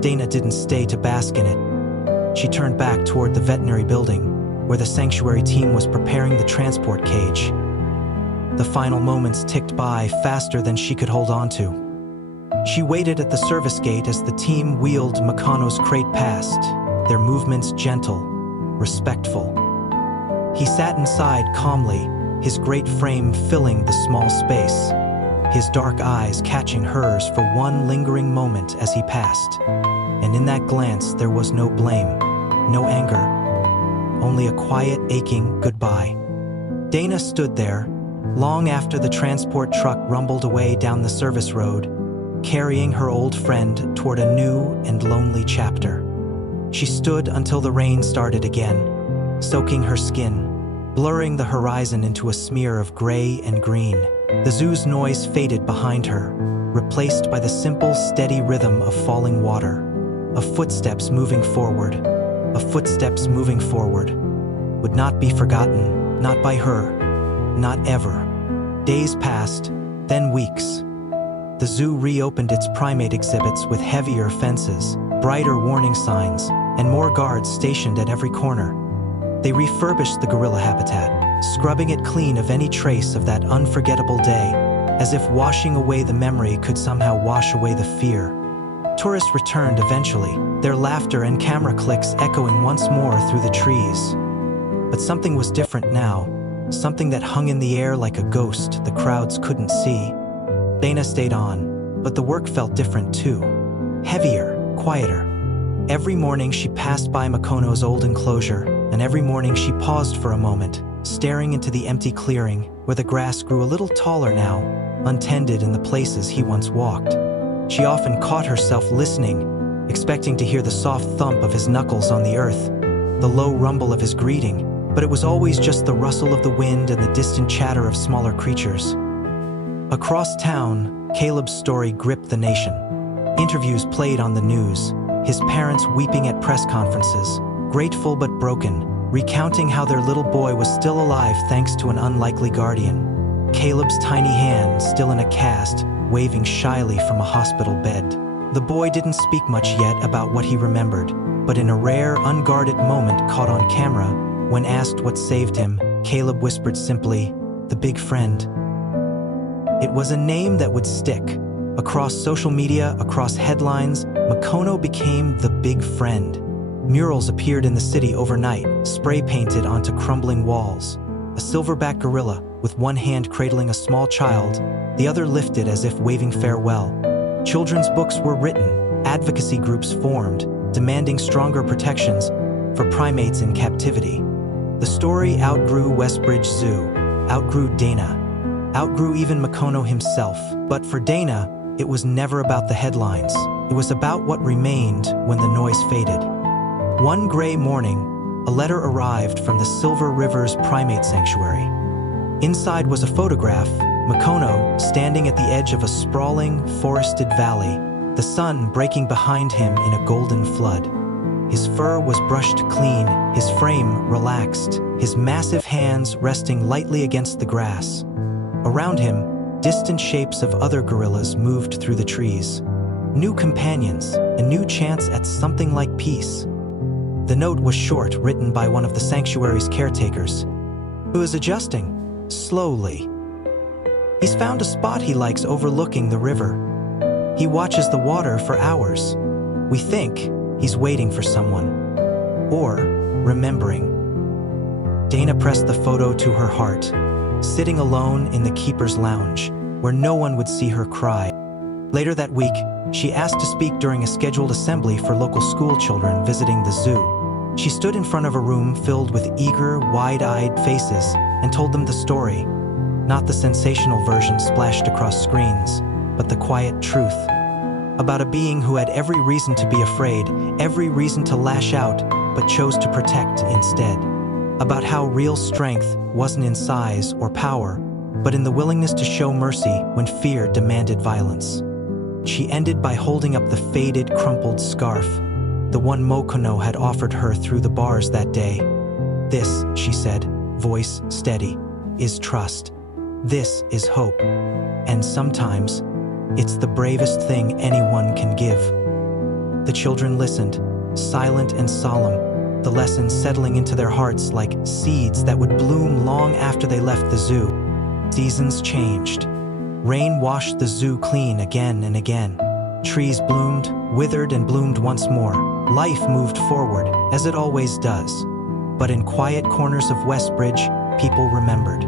Dana didn't stay to bask in it. She turned back toward the veterinary building, where the sanctuary team was preparing the transport cage. The final moments ticked by faster than she could hold on to. She waited at the service gate as the team wheeled Makono's crate past, their movements gentle, respectful. He sat inside calmly, his great frame filling the small space, his dark eyes catching hers for one lingering moment as he passed. And in that glance there was no blame, no anger, only a quiet, aching goodbye. Dana stood there, long after the transport truck rumbled away down the service road, carrying her old friend toward a new and lonely chapter. She stood until the rain started again, soaking her skin, blurring the horizon into a smear of gray and green. The zoo's noise faded behind her, replaced by the simple, steady rhythm of falling water, of footsteps moving forward, would not be forgotten, not by her, not ever. Days passed, then weeks. The zoo reopened its primate exhibits with heavier fences, brighter warning signs, and more guards stationed at every corner. They refurbished the gorilla habitat, scrubbing it clean of any trace of that unforgettable day, as if washing away the memory could somehow wash away the fear. Tourists returned eventually, their laughter and camera clicks echoing once more through the trees. But something was different now, something that hung in the air like a ghost the crowds couldn't see. Dana stayed on, but the work felt different too. Heavier, quieter. Every morning she passed by Makono's old enclosure, and every morning she paused for a moment, staring into the empty clearing where the grass grew a little taller now, untended in the places he once walked. She often caught herself listening, expecting to hear the soft thump of his knuckles on the earth, the low rumble of his greeting, but it was always just the rustle of the wind and the distant chatter of smaller creatures. Across town, Caleb's story gripped the nation. Interviews played on the news, his parents weeping at press conferences, grateful but broken, recounting how their little boy was still alive thanks to an unlikely guardian. Caleb's tiny hand still in a cast, waving shyly from a hospital bed. The boy didn't speak much yet about what he remembered, but in a rare, unguarded moment caught on camera, when asked what saved him, Caleb whispered simply, "The big friend." It was a name that would stick. Across social media, across headlines, Makono became the big friend. Murals appeared in the city overnight, spray-painted onto crumbling walls. A silverback gorilla, with one hand cradling a small child, the other lifted as if waving farewell. Children's books were written, advocacy groups formed, demanding stronger protections for primates in captivity. The story outgrew Westbridge Zoo, outgrew Dana, outgrew even Makono himself. But for Dana, it was never about the headlines. It was about what remained when the noise faded. One gray morning, a letter arrived from the Silver Rivers Primate Sanctuary. Inside was a photograph, Makono standing at the edge of a sprawling, forested valley, the sun breaking behind him in a golden flood. His fur was brushed clean, his frame relaxed, his massive hands resting lightly against the grass. Around him, distant shapes of other gorillas moved through the trees. New companions, a new chance at something like peace. The note was short, written by one of the sanctuary's caretakers, who is adjusting, slowly. He's found a spot he likes overlooking the river. He watches the water for hours. We think he's waiting for someone, or remembering. Dana pressed the photo to her heart, sitting alone in the keeper's lounge, where no one would see her cry. Later that week, she asked to speak during a scheduled assembly for local school children visiting the zoo. She stood in front of a room filled with eager, wide-eyed faces and told them the story, not the sensational version splashed across screens, but the quiet truth, about a being who had every reason to be afraid, every reason to lash out, but chose to protect instead. About how real strength wasn't in size or power, but in the willingness to show mercy when fear demanded violence. She ended by holding up the faded, crumpled scarf, the one Makono had offered her through the bars that day. "This," she said, voice steady, "is trust. This is hope. And sometimes, it's the bravest thing anyone can give." The children listened, silent and solemn, the lessons settling into their hearts like seeds that would bloom long after they left the zoo. Seasons changed. Rain washed the zoo clean again and again. Trees bloomed, withered and bloomed once more. Life moved forward, as it always does. But in quiet corners of Westbridge, people remembered.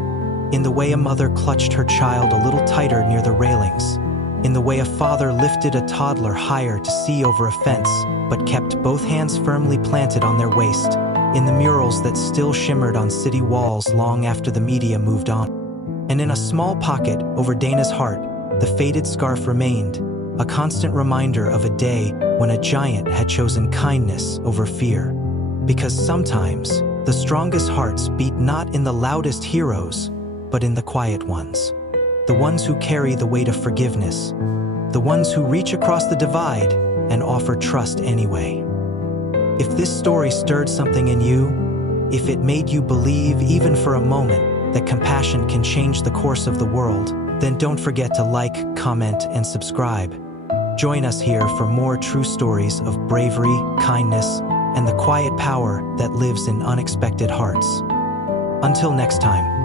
In the way a mother clutched her child a little tighter near the railings. In the way a father lifted a toddler higher to see over a fence, but kept both hands firmly planted on their waist. In the murals that still shimmered on city walls long after the media moved on. And in a small pocket over Dana's heart, the faded scarf remained, a constant reminder of a day when a giant had chosen kindness over fear. Because sometimes, the strongest hearts beat not in the loudest heroes, but in the quiet ones. The ones who carry the weight of forgiveness. The ones who reach across the divide and offer trust anyway. If this story stirred something in you, if it made you believe even for a moment that compassion can change the course of the world, then don't forget to like, comment, and subscribe. Join us here for more true stories of bravery, kindness, and the quiet power that lives in unexpected hearts. Until next time.